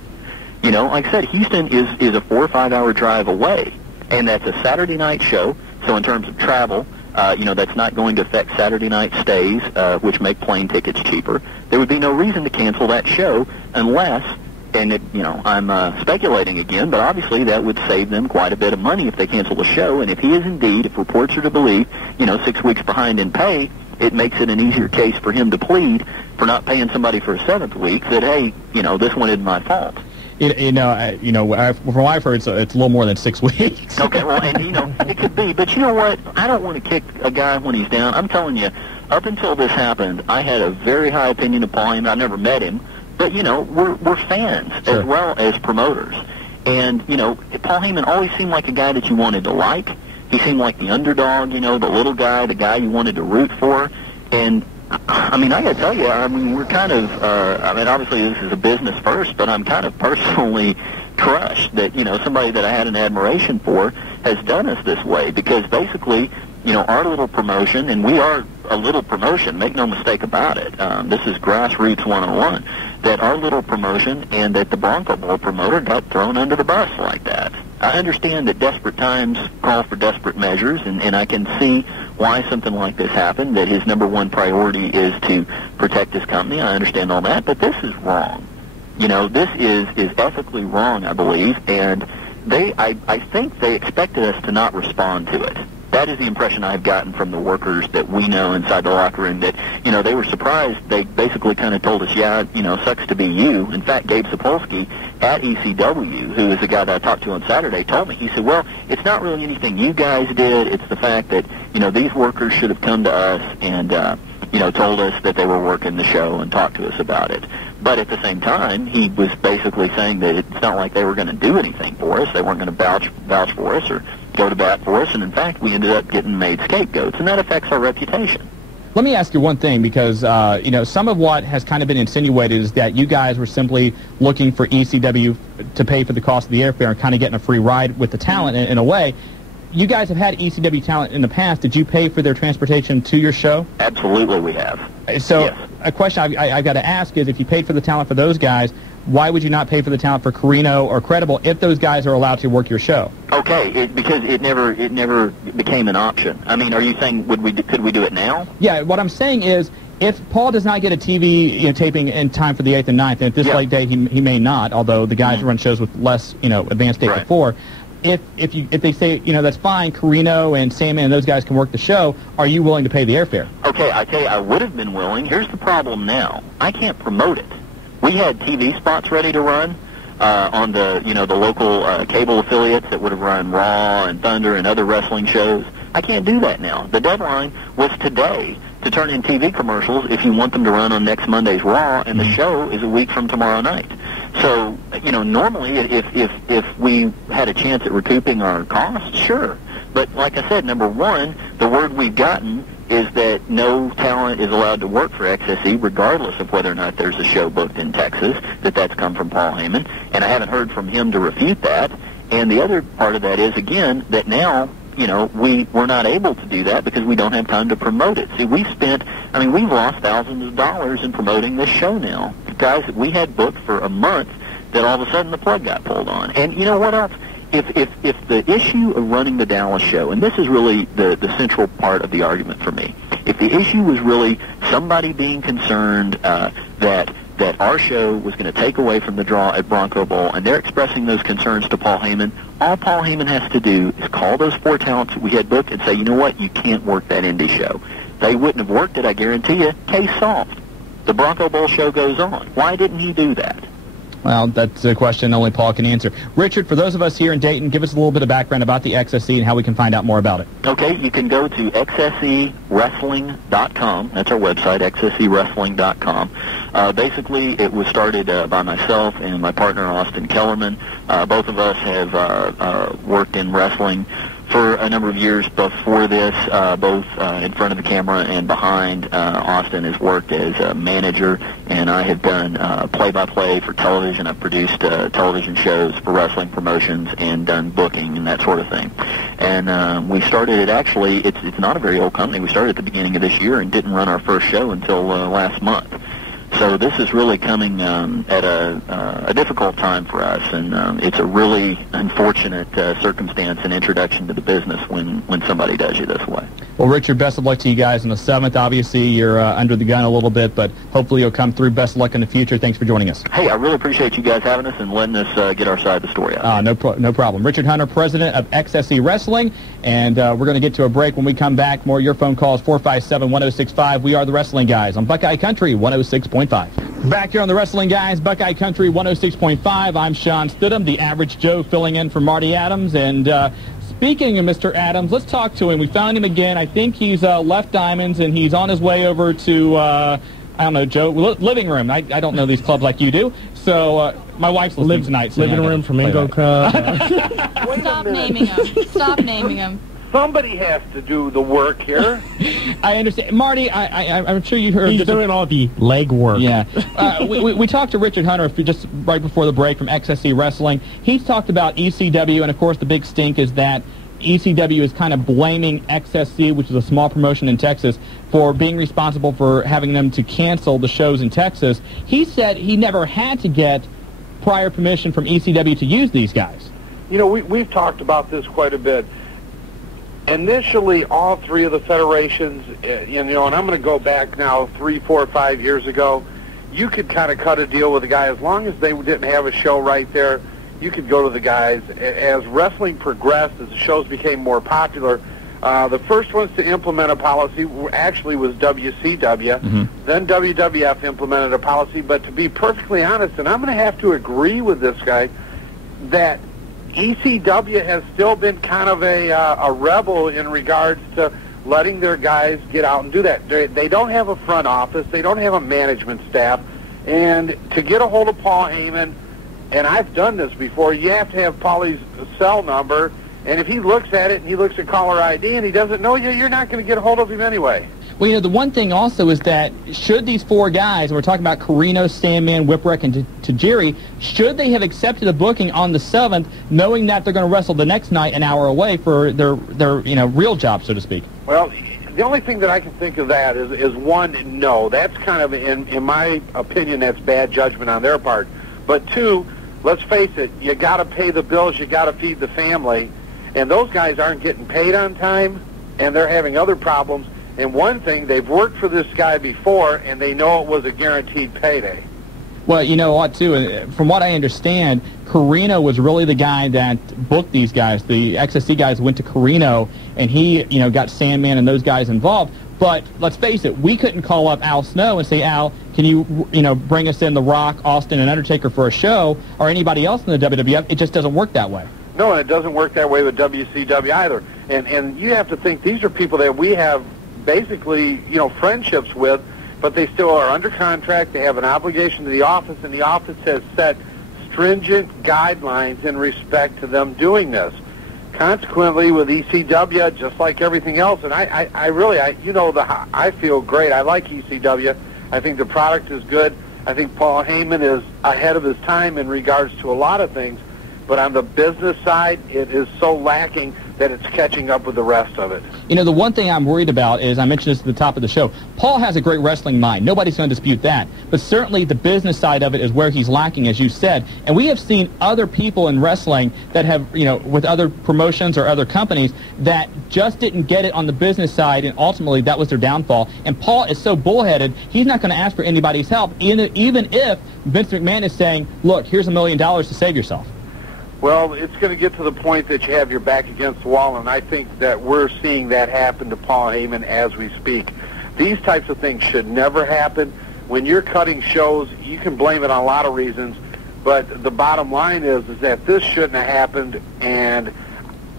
You know, like I said, Houston is a 4 or 5 hour drive away, and that's a Saturday night show, so in terms of travel, you know, that's not going to affect Saturday night stays, which make plane tickets cheaper. There would be no reason to cancel that show unless, and you know, I'm speculating again, but obviously that would save them quite a bit of money if they cancel the show. And if he is indeed, if reports are to believe, you know, 6 weeks behind in pay, it makes it an easier case for him to plead for not paying somebody for a 7th week that, hey, you know, this one isn't my fault. From what I've heard, it's a little more than 6 weeks. Okay, well, and, you know, it could be. But you know what? I don't want to kick a guy when he's down. I'm telling you, up until this happened, I had a very high opinion of Paul Heyman. I've never met him. But, you know, we're fans as well as promoters. And, you know, Paul Heyman always seemed like a guy that you wanted to like. He seemed like the underdog, you know, the little guy, the guy you wanted to root for. And, I mean, I got to tell you, I mean, we're kind of, I mean, obviously this is a business first, but I'm kind of personally crushed that, you know, somebody that I had an admiration for has done us this way. Because basically, you know, our little promotion, and we are a little promotion, make no mistake about it. This is grassroots 101, that our little promotion and that the Bronco Bowl promoter got thrown under the bus like that. I understand that desperate times call for desperate measures, and I can see why something like this happened, that his number one priority is to protect his company. I understand all that, but this is wrong. You know, this is ethically wrong, I believe, and I think they expected us to not respond to it. That is the impression I've gotten from the workers that we know inside the locker room, that, you know, they were surprised. They basically kind of told us, yeah, you know, sucks to be you. In fact, Gabe Sapolsky at ECW, who is the guy that I talked to on Saturday, told me, he said, well, it's not really anything you guys did. It's the fact that, you know, these workers should have come to us and, you know, told us that they were working the show and talked to us about it. But at the same time, he was basically saying that it's not like they were going to do anything for us. They weren't going to vouch for us or go to bat for us. And in fact, we ended up getting made scapegoats, and that affects our reputation. Let me ask you one thing, because, you know, some of what has kind of been insinuated is that you guys were simply looking for ECW to pay for the cost of the airfare and kind of getting a free ride with the talent in a way. You guys have had ECW talent in the past. Did you pay for their transportation to your show? Absolutely, we have. So yes. A question I've got to ask is, if you paid for the talent for those guys, why would you not pay for the talent for Carino or Credible if those guys are allowed to work your show? Okay, because it never became an option. I mean, are you saying could we do it now? Yeah, what I'm saying is, if Paul does not get a TV taping in time for the 8th and 9th, and at this late date he may not, although the guys run shows with less advanced date before. If they say, you know, that's fine, Carino and Sandman and those guys can work the show, are you willing to pay the airfare? Okay, I tell you, I would have been willing. Here's the problem now. I can't promote it. We had TV spots ready to run on the local cable affiliates that would have run Raw and Thunder and other wrestling shows. I can't do that now. The deadline was today to turn in TV commercials if you want them to run on next Monday's Raw, and the show is a week from tomorrow night. So, you know, normally if we had a chance at recouping our costs, sure. But like I said, number one, the word we've gotten is that no talent is allowed to work for XSE, regardless of whether or not there's a show booked in Texas, that's come from Paul Heyman, and I haven't heard from him to refute that. And the other part of that is, again, that now, you know, we're not able to do that because we don't have time to promote it. See, we've lost thousands of dollars in promoting this show now. Guys that we had booked for a month, that all of a sudden the plug got pulled on. And you know what else? If the issue of running the Dallas show, and this is really the central part of the argument for me, if the issue was really somebody being concerned that our show was going to take away from the draw at Bronco Bowl, and they're expressing those concerns to Paul Heyman, all Paul Heyman has to do is call those 4 talents that we had booked and say, you know what, you can't work that indie show. They wouldn't have worked it, I guarantee you. Case solved. The Bronco Bowl show goes on. Why didn't he do that? Well, that's a question only Paul can answer. Richard, for those of us here in Dayton, give us a little bit of background about the XSE and how we can find out more about it. Okay, you can go to xsewrestling.com. That's our website, xsewrestling.com. Basically, it was started by myself and my partner, Austin Kellerman. Both of us have worked in wrestling for a number of years before this, both in front of the camera and behind. Austin has worked as a manager, and I have done play-by-play for television. I've produced television shows for wrestling promotions and done booking and that sort of thing. And we started it, actually, it's not a very old company. We started at the beginning of this year and didn't run our first show until last month. So this is really coming at a difficult time for us, and it's a really unfortunate circumstance and introduction to the business when somebody does you this way. Well, Richard, best of luck to you guys on the 7th. Obviously, you're under the gun a little bit, but hopefully you'll come through. Best of luck in the future. Thanks for joining us. Hey, I really appreciate you guys having us and letting us get our side of the story out. No problem. Richard Hunter, president of XSE Wrestling, and we're going to get to a break. When we come back, more of your phone calls, 457-1065. We are the Wrestling Guys on Buckeye Country 106.5. Back here on the Wrestling Guys, Buckeye Country 106.5. I'm Shawn Stidham, the average Joe, filling in for Marty Adams. And speaking of Mr. Adams, let's talk to him. We found him again. I think he's left Diamonds, and he's on his way over to, I don't know, Joe, living room. I don't know these clubs like you do. So my wife's listening tonight. So living room, Flamingo Club. Stop naming them. Stop naming them. Somebody has to do the work here. I understand. Marty, I'm sure you heard. He's doing all the leg work. Yeah. We talked to Richard Hunter just right before the break from XSE Wrestling. He's talked about ECW, and of course the big stink is that ECW is kind of blaming XSE, which is a small promotion in Texas, for being responsible for having them to cancel the shows in Texas. He said he never had to get prior permission from ECW to use these guys. You know, we've talked about this quite a bit. Initially, all three of the federations, and I'm going to go back now 3, 4, 5 years ago, you could kind of cut a deal with the guy as long as they didn't have a show right there. You could go to the guys. As wrestling progressed, as the shows became more popular, the first ones to implement a policy actually was WCW. Mm-hmm. Then WWF implemented a policy. But to be perfectly honest, and I'm going to have to agree with this guy, that ECW has still been kind of a rebel in regards to letting their guys get out and do that. They don't have a front office. They don't have a management staff. And to get a hold of Paul Heyman, and I've done this before, you have to have Paulie's cell number. And if he looks at it and he looks at caller ID and he doesn't know you, you're not going to get a hold of him anyway. Well, the one thing also is that should these four guys, and we're talking about Carino, Sandman, Whipwreck, and Tajiri, should they have accepted a booking on the 7th, knowing that they're going to wrestle the next night an hour away for their real job, so to speak? Well, the only thing that I can think of that is one, no. That's kind of, in my opinion, that's bad judgment on their part. But two, let's face it, you got to pay the bills, you got to feed the family, and those guys aren't getting paid on time, and they're having other problems. And one thing, they've worked for this guy before, and they know it was a guaranteed payday. Well, you know what, too, from what I understand, Carino was really the guy that booked these guys. The XSC guys went to Carino, and he, got Sandman and those guys involved. But let's face it, we couldn't call up Al Snow and say, Al, can you, bring us in The Rock, Austin, and Undertaker for a show, or anybody else in the WWF? It just doesn't work that way. No, and it doesn't work that way with WCW either. And you have to think these are people that we have basically, friendships with, but they still are under contract. They have an obligation to the office, and the office has set stringent guidelines in respect to them doing this. Consequently, with ECW, just like everything else, and I feel great. I like ECW. I think the product is good. I think Paul Heyman is ahead of his time in regards to a lot of things, but on the business side, it is so lacking that it's catching up with the rest of it. The one thing I'm worried about is, I mentioned this at the top of the show, Paul has a great wrestling mind. Nobody's going to dispute that. But certainly the business side of it is where he's lacking, as you said. And we have seen other people in wrestling that have, with other promotions or other companies that just didn't get it on the business side, and ultimately that was their downfall. And Paul is so bullheaded, he's not going to ask for anybody's help, even if Vince McMahon is saying, look, here's $1 million to save yourself. Well, it's going to get to the point that you have your back against the wall, and I think that we're seeing that happen to Paul Heyman as we speak. These types of things should never happen. When you're cutting shows, you can blame it on a lot of reasons, But the bottom line is that this shouldn't have happened, and,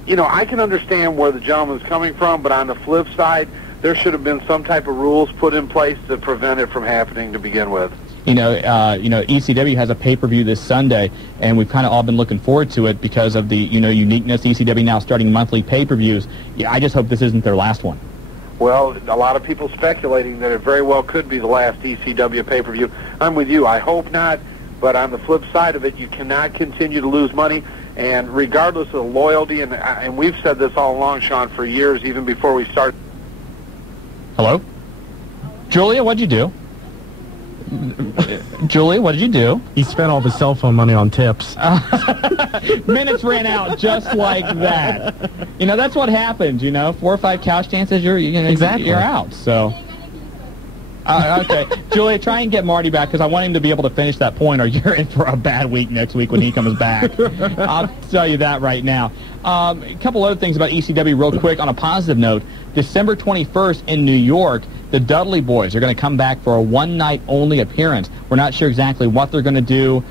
you know, I can understand where the gentleman's coming from, but on the flip side, there should have been some type of rules put in place to prevent it from happening to begin with. ECW has a pay-per-view this Sunday, and we've kind of all been looking forward to it because of the, uniqueness. ECW now starting monthly pay-per-views. Yeah, I just hope this isn't their last one. Well, a lot of people speculating that it very well could be the last ECW pay-per-view. I'm with you. I hope not, but on the flip side of it, you cannot continue to lose money, and regardless of the loyalty, and we've said this all along, Shawn, for years, even before we started. Hello? Julia, what'd you do? Julie, what did you do? He spent all the cell phone money on tips. Minutes ran out just like that. That's what happens, 4 or 5 couch dances, exactly. You're out. So, okay. Julia, try and get Marty back because I want him to be able to finish that point or you're in for a bad week next week when he comes back. I'll tell you that right now. A couple other things about ECW real quick on a positive note. December 21st in New York, the Dudley Boys are going to come back for a one-night-only appearance. We're not sure exactly what they're going to do.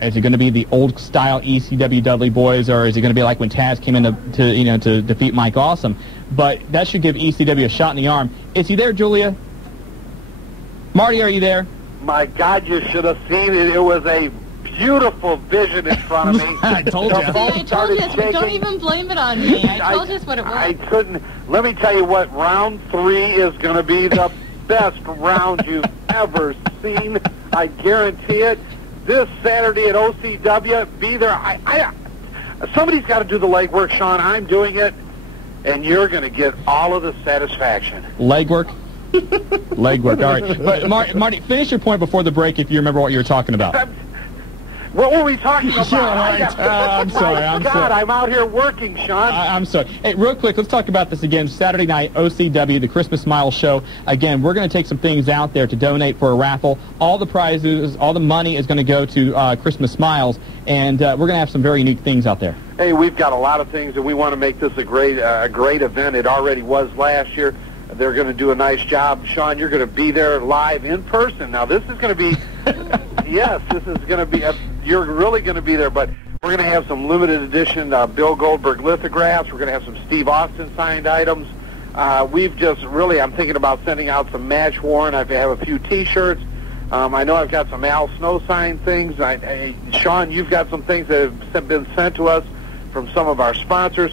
Is it going to be the old-style ECW Dudley Boys, or is it going to be like when Taz came in to defeat Mike Awesome? But that should give ECW a shot in the arm. Is he there, Julia? Marty, are you there? My God, you should have seen it. It was a beautiful vision in front of me. I told you. I told you. Don't even blame it on me. I told you what it was. I couldn't. Let me tell you what, round 3 is going to be the best round you've ever seen. I guarantee it. This Saturday at OCW, be there. Somebody's got to do the legwork, Shawn. I'm doing it, and you're going to get all of the satisfaction. Legwork? Legwork, all right. But Marty, finish your point before the break if you remember what you were talking about. What were we talking about? Sure, right. I'm sorry. I'm out here working, Shawn. I'm sorry. Hey, real quick, let's talk about this again. Saturday night, OCW, the Christmas Smile Show. Again, we're going to take some things out there to donate for a raffle. All the prizes, all the money is going to go to Christmas Smiles, and we're going to have some very unique things out there. Hey, we've got a lot of things, and we want to make this a great event. It already was last year. They're going to do a nice job. Shawn, you're going to be there live in person. Now, this is going to be, yes, this is going to be, you're really going to be there, but we're going to have some limited edition Bill Goldberg lithographs. We're going to have some Steve Austin signed items. We've just really, I'm thinking about sending out some match worn. I have a few T-shirts. I know I've got some Al Snow signed things. Shawn, you've got some things that have been sent to us from some of our sponsors.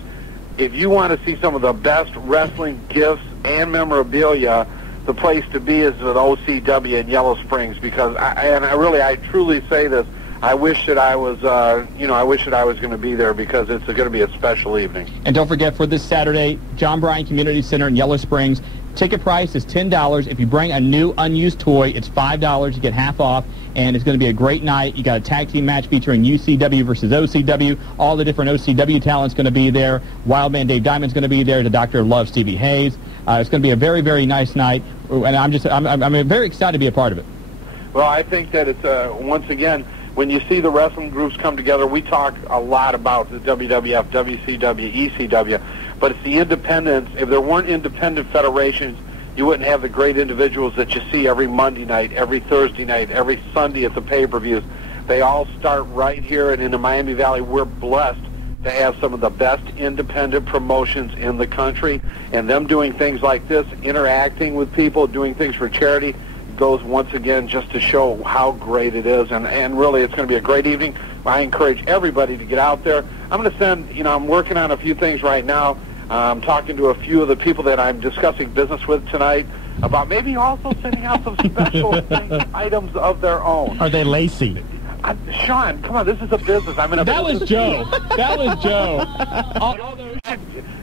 If you want to see some of the best wrestling gifts and memorabilia, the place to be is at OCW in Yellow Springs, because I truly say this. I wish that I was, going to be there because it's going to be a special evening. And don't forget, for this Saturday, John Bryan Community Center in Yellow Springs, ticket price is $10. If you bring a new unused toy, it's $5. You get half off, and it's going to be a great night. You got a tag team match featuring UCW versus OCW. All the different OCW talent's going to be there. Wildman Dave Diamond's going to be there. The Doctor of Love, Stevie Hayes. It's going to be a very, very nice night, and I'm very excited to be a part of it. Well, I think that it's once again, when you see the wrestling groups come together, we talk a lot about the WWF, WCW, ECW, but it's the independents. If there weren't independent federations, you wouldn't have the great individuals that you see every Monday night, every Thursday night, every Sunday at the pay-per-views. They all start right here, and in the Miami Valley, we're blessed to have some of the best independent promotions in the country, and them doing things like this, interacting with people, doing things for charity, goes once again just to show how great it is, and really it's going to be a great evening. I encourage everybody to get out there. I'm going to send, I'm working on a few things right now. I'm talking to a few of the people that I'm discussing business with tonight about maybe also sending out some special items of their own. Are they lacy? Shawn, come on, this is a business. I'm in a That was Joe. That was Joe.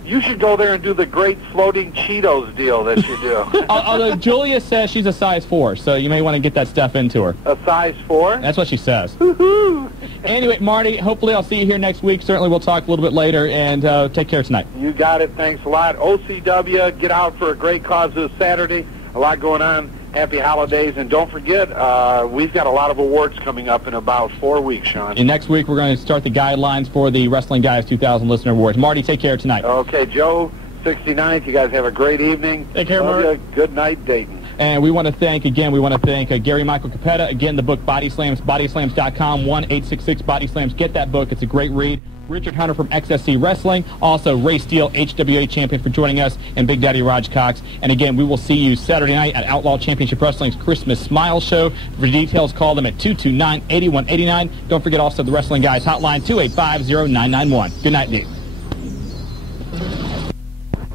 You should go there and do the great floating Cheetos deal that you do. Although Julia says she's a size 4, so you may want to get that stuff into her. A size 4? That's what she says. Woohoo! Anyway, Marty, hopefully I'll see you here next week. Certainly we'll talk a little bit later, and take care tonight. You got it. Thanks a lot. OCW, get out for a great cause this Saturday. A lot going on. Happy holidays, and don't forget, we've got a lot of awards coming up in about 4 weeks, Shawn. And next week, we're going to start the guidelines for the Wrestling Guys 2000 Listener Awards. Marty, take care tonight. Okay, Joe, 69th, you guys have a great evening. Take care, Marty. Good night, Dayton. And we want to thank Gary Michael Capetta. Again, the book Body Slams, bodyslams.com, 1-866-BODY-SLAMS. Get that book. It's a great read. Richard Hunter from XSC Wrestling. Also, Ray Steele, HWA champion, for joining us, and Big Daddy Raj Cox. And again, we will see you Saturday night at Outlaw Championship Wrestling's Christmas Smile Show. For details, call them at 229-8189. Don't forget also the Wrestling Guys hotline, 285-0991. Good night, Dave.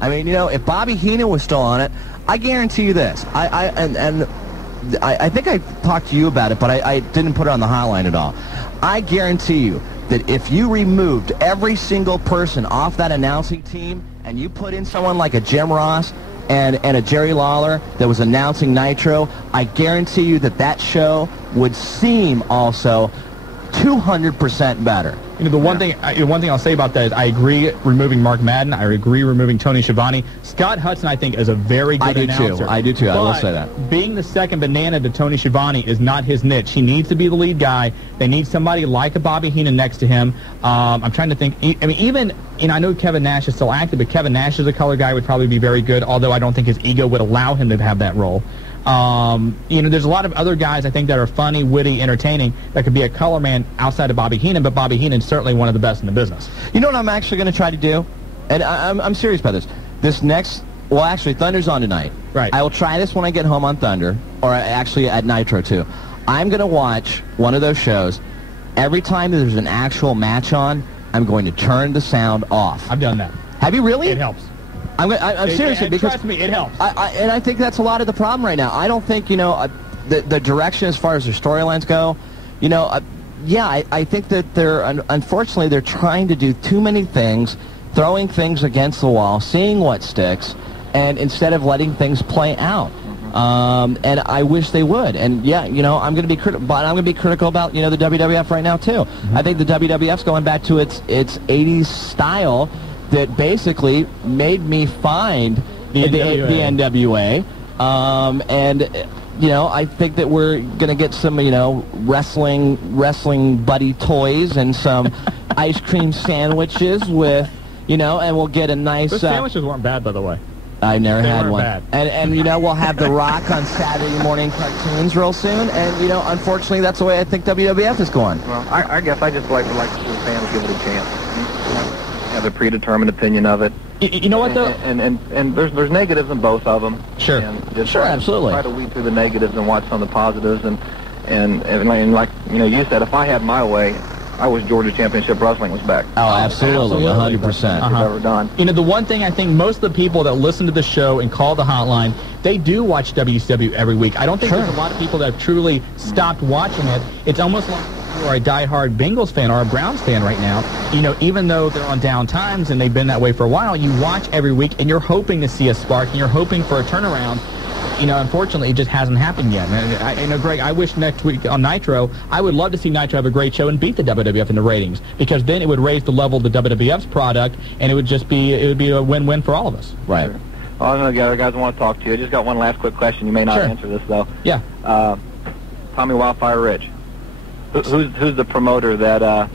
I mean, if Bobby Heenan was still on it, I guarantee you this. I think I talked to you about it, but I didn't put it on the hotline at all. I guarantee you that if you removed every single person off that announcing team and you put in someone like a Jim Ross and a Jerry Lawler that was announcing Nitro, I guarantee you that show would seem also 200% better. The one thing I'll say about that is I agree removing Mark Madden. I agree removing Tony Schiavone. Scott Hudson, I think, is a very good announcer. I do too. I will say that. Being the second banana to Tony Schiavone is not his niche. He needs to be the lead guy. They need somebody like a Bobby Heenan next to him. I'm trying to think. I mean, even I know Kevin Nash is still active, but Kevin Nash as a color guy would probably be very good. Although I don't think his ego would allow him to have that role. There's a lot of other guys I think that are funny, witty, entertaining that could be a color man outside of Bobby Heenan, but Bobby Heenan's certainly one of the best in the business. You know what I'm actually going to try to do? And I'm serious about this. Actually, Thunder's on tonight. Right. I will try this when I get home on Thunder, or actually at Nitro too. I'm going to watch one of those shows. Every time there's an actual match on, I'm going to turn the sound off. I've done that. Have you really? It helps. I'm seriously, because trust me, it helps. I think that's a lot of the problem right now. I don't think the direction as far as their storylines go. I think that unfortunately they're trying to do too many things, throwing things against the wall, seeing what sticks, and instead of letting things play out. And I wish they would. And I'm going to be critical, but I'm going to be critical about the WWF right now too. I think the WWF's going back to its 80s style that basically made me find the NWA. I think that we're going to get some, wrestling buddy toys and some ice cream sandwiches with, and we'll get a nice... Those sandwiches weren't bad, by the way. I never had one. Bad. And we'll have The Rock on Saturday morning cartoons real soon. And, unfortunately, that's the way I think WWF is going. Well, I guess I just like to see the fans give it a chance. Have a predetermined opinion of it. You know what, though? And there's negatives in both of them. Sure. And just absolutely. Try to weed through the negatives and watch some of the positives. And like, you said, if I had my way, I wish Georgia Championship Wrestling was back. Oh, absolutely. 100%. Ever done. The one thing I think most of the people that listen to the show and call the hotline, they do watch WCW every week. I don't think there's a lot of people that have truly stopped watching it. It's almost like you are a diehard Bengals fan or a Browns fan right now. Even though they're on down times and they've been that way for a while, you watch every week and you're hoping to see a spark and you're hoping for a turnaround. Unfortunately, it just hasn't happened yet. And Greg, I wish next week on Nitro, I would love to see Nitro have a great show and beat the WWF in the ratings, because then it would raise the level of the WWF's product, and it would be a win-win for all of us. Right. Oh, I know the other guys want to talk to you. I just got one last quick question. You may not answer this, though. Yeah. Tommy Wildfire Rich. Who's the promoter that...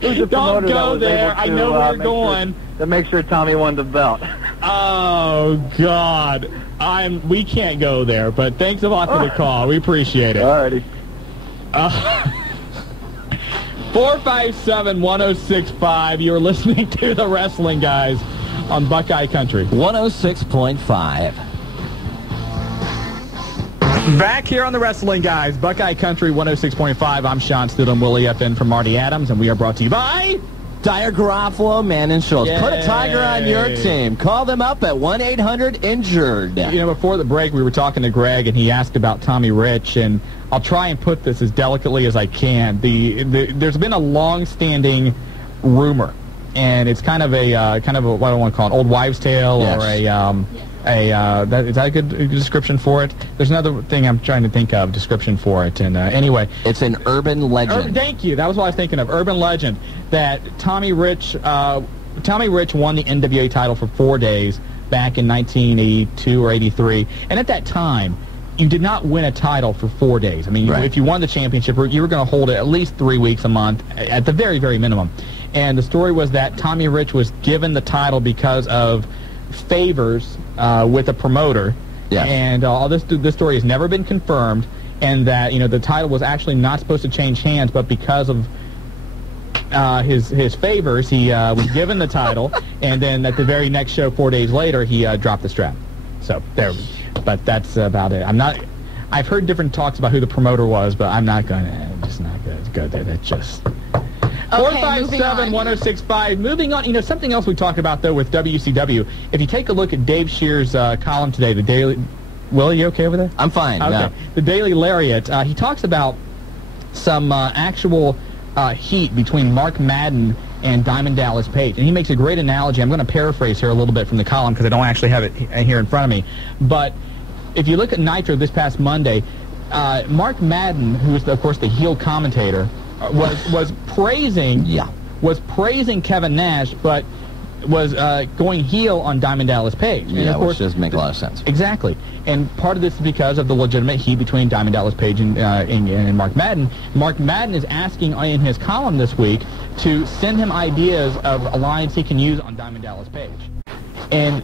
Who's the Don't promoter go that was there. able to, I know where you're going. To make sure Tommy won the belt. Oh, God. We can't go there, but thanks a lot for the call. We appreciate it. All righty. 457-1065. You're listening to the Wrestling Guys on Buckeye Country. 106.5. Back here on the Wrestling Guys, Buckeye Country 106.5. I'm Shawn Stidham, Willie FN from Marty Adams, and we are brought to you by... Dyer Garofalo, Mann and Schultz. Yay. Put a Tiger on your team. Call them up at 1-800-INJURED. Before the break, we were talking to Greg, and he asked about Tommy Rich, and I'll try and put this as delicately as I can. There's been a long-standing rumor, and it's kind of a what do I want to call it, old wives' tale, yes. Or is that a good description for it? There's another thing I'm trying to think of, description for it, and anyway. It's an urban legend. Thank you. That was what I was thinking of, urban legend, that Tommy Rich won the NWA title for 4 days back in 1982 or 83, and at that time, you did not win a title for 4 days. I mean, right. If you won the championship, you were going to hold it at least 3 weeks a month, at the very, very minimum. And the story was that Tommy Rich was given the title because of favors with a promoter, and all this story has never been confirmed, and that the title was actually not supposed to change hands, but because of his favors, he was given the title, and then at the very next show, 4 days later, he dropped the strap. So there, but that's about it. I've heard different talks about who the promoter was, but I'm not going to. I'm just not going to go there. That's just. 457-1065. Moving on. Something else we talked about, though, with WCW. If you take a look at Dave Shear's column today, the Daily... Willie, you okay over there? I'm fine, okay. Yeah. The Daily Lariat, he talks about some actual heat between Mark Madden and Diamond Dallas Page. And he makes a great analogy. I'm going to paraphrase here a little bit from the column because I don't actually have it here in front of me. But if you look at Nitro this past Monday, Mark Madden, who is, of course, the heel commentator, was praising Kevin Nash, but was going heel on Diamond Dallas Page. Yeah, of course, which doesn't make a lot of sense. Exactly. And part of this is because of the legitimate heat between Diamond Dallas Page and Mark Madden. Mark Madden is asking in his column this week to send him ideas of a lines he can use on Diamond Dallas Page. And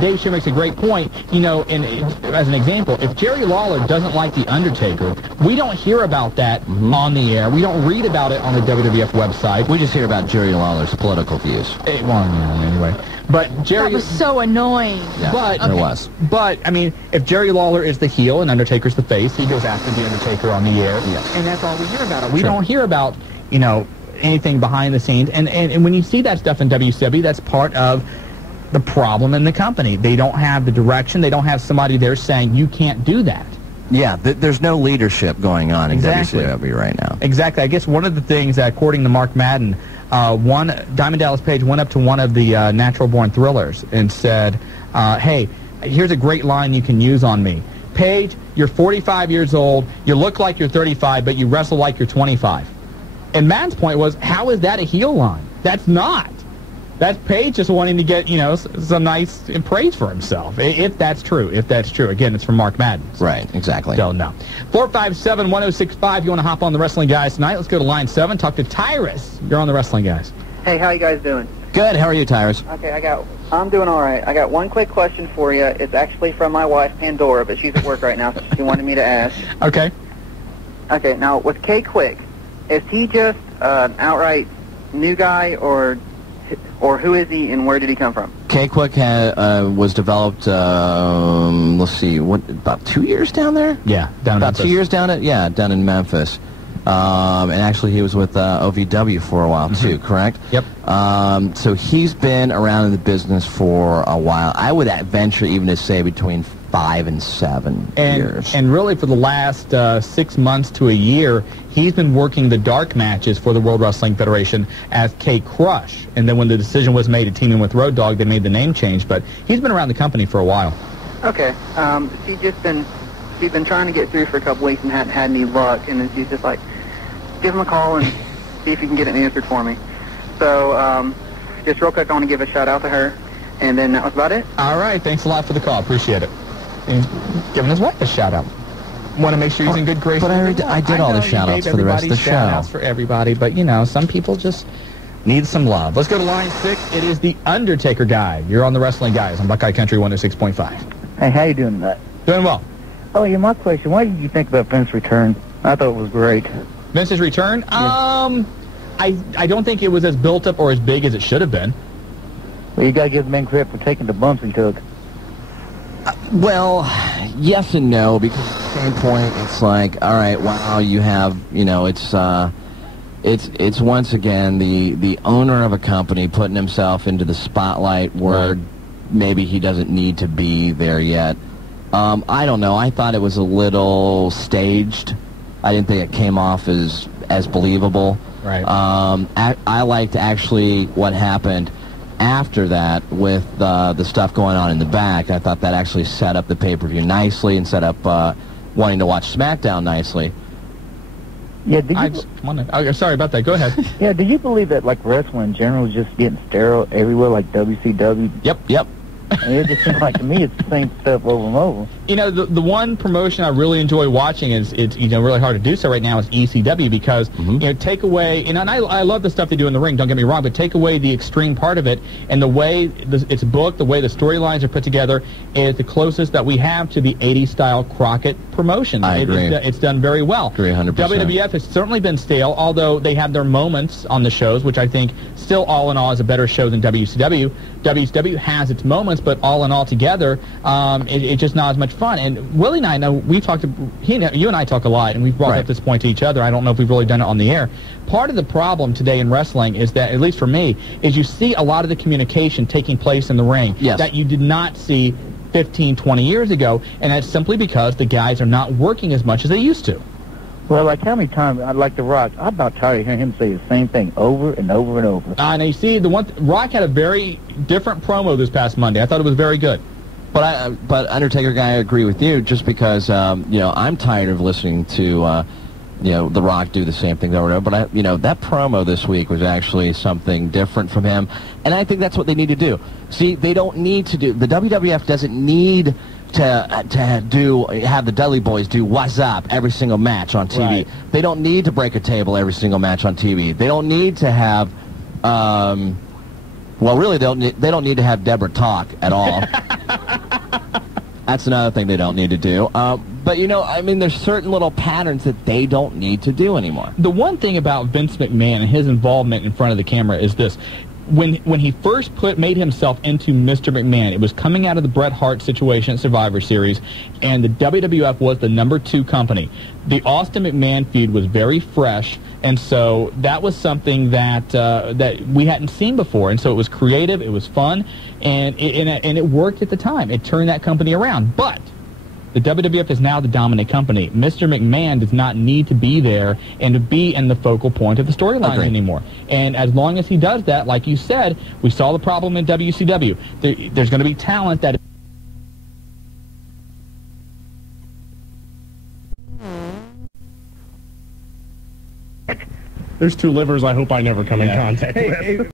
Dave Shear makes a great point, as an example, if Jerry Lawler doesn't like The Undertaker, we don't hear about that on the air. We don't read about it on the WWF website. We just hear about Jerry Lawler's political views. Anyway. But Jerry... That was so annoying. Yeah, but, it was. But, if Jerry Lawler is the heel and Undertaker's the face, he goes after The Undertaker on the air. Yes. And that's all we hear about it. We don't hear about, anything behind the scenes. And when you see that stuff in WCW, that's part of the problem in the company. They don't have the direction. They don't have somebody there saying, you can't do that. Yeah, there's no leadership going on in WCW right now. Exactly. I guess one of the things that, according to Mark Madden, Diamond Dallas Page went up to one of the Natural Born Thrillers and said, hey, here's a great line you can use on me. Page, you're 45 years old, you look like you're 35, but you wrestle like you're 25. And Madden's point was, how is that a heel line? That's not. That's Page just wanting to get, some nice praise for himself, if that's true. Again, it's from Mark Madden. Right, exactly. Don't know. 457-1065, you want to hop on the Wrestling Guys tonight? Let's go to line 7, talk to Tyrus. You're on the Wrestling Guys. Hey, how you guys doing? Good, how are you, Tyrus? Okay, I'm doing all right. I got one quick question for you. It's actually from my wife, Pandora, but she's at work right now, so she wanted me to ask. Okay. Okay, now, with K Quick, is he just an outright new guy, or who is he and where did he come from? K-Quick was developed, let's see, about 2 years down there? Yeah, down in Memphis. 2 years down in Memphis. And actually he was with OVW for a while too, correct? Yep. So he's been around in the business for a while. I would venture even to say between 5 and 7 years. And really for the last 6 months to a year, he's been working the dark matches for the World Wrestling Federation as K-Crush. And then when the decision was made to team in with Road Dogg, they made the name change. But he's been around the company for a while. Okay. She's been trying to get through for a couple weeks and hadn't had any luck. And then she's just like, give him a call and see if you can get it answered for me. So just real quick, I want to give a shout out to her. And then that was about it. All right. Thanks a lot for the call. Appreciate it. And giving his wife a shout out. Want to make sure he's in good graces. But I did all the shout-outs for the rest of the show. Shout-outs for everybody, but, some people just need some love. Let's go to line 6. It is the Undertaker guy. You're on the Wrestling Guys on Buckeye Country 106.5. Hey, how you doing tonight? Doing well. Oh, yeah, my question, what did you think about Vince's return? I thought it was great. Vince's return? Yeah. I don't think it was as built up or as big as it should have been. Well, you got to give the man credit for taking the bumps he took. Well, yes and no, because at the same point, it's like, all right, wow, you have, it's once again the owner of a company putting himself into the spotlight where maybe he doesn't need to be there yet. I don't know. I thought it was a little staged. I didn't think it came off as believable. Right. I liked actually what happened after that with the stuff going on in the back. I thought that actually set up the pay-per-view nicely and set up wanting to watch SmackDown nicely. Yeah, sorry about that. Go ahead. Yeah, do you believe that, like, wrestling in general is just getting sterile everywhere, like WCW? Yep. I mean, it just seems like to me it's the same stuff over and over. You know, the one promotion I really enjoy watching is, it's really hard to do so right now, is ECW, because take away, and I love the stuff they do in the ring, don't get me wrong, but take away the extreme part of it, and the way it's booked, the way the storylines are put together is the closest that we have to the 80s style Crockett promotion. I agree. It's done very well. Agree 100%. WWF has certainly been stale, although they have their moments on the shows, which I think still all in all is a better show than WCW. WCW has its moments, but all in all together, it's just not as much fun. And Willie and I know, we've talked, you and I talk a lot, and we've brought up this point to each other. I don't know if we've really done it on the air. Part of the problem today in wrestling is that, at least for me, is you see a lot of the communication taking place in the ring that you did not see 15, 20 years ago, and that's simply because the guys are not working as much as they used to. Well, like how many times, like The Rock, I'm about tired of hearing him say the same thing over and over and over. And you see, Rock had a very different promo this past Monday. I thought it was very good. But Undertaker guy, I agree with you, just because I'm tired of listening to The Rock do the same thing over and over. But that promo this week was actually something different from him, and I think that's what they need to do. See, they don't need to do, the WWF doesn't need to have the Dudley Boys do "What's Up" every single match on TV. Right. They don't need to break a table every single match on TV. They don't need to have, well, really, they don't need to have Deborah talk at all. That's another thing they don't need to do. But, I mean, there's certain little patterns that they don't need to do anymore. The one thing about Vince McMahon and his involvement in front of the camera is this. When he first made himself into Mr. McMahon, it was coming out of the Bret Hart situation at Survivor Series, and the WWF was the #2 company. The Austin McMahon feud was very fresh, and so that was something that that we hadn't seen before, and so it was creative, it was fun, and it worked at the time. It turned that company around, but the WWF is now the dominant company. Mr. McMahon does not need to be there and to be in the focal point of the storyline anymore. And as long as he does that, like you said, we saw the problem in WCW. There's going to be talent that... There's two livers I hope I never come in contact with.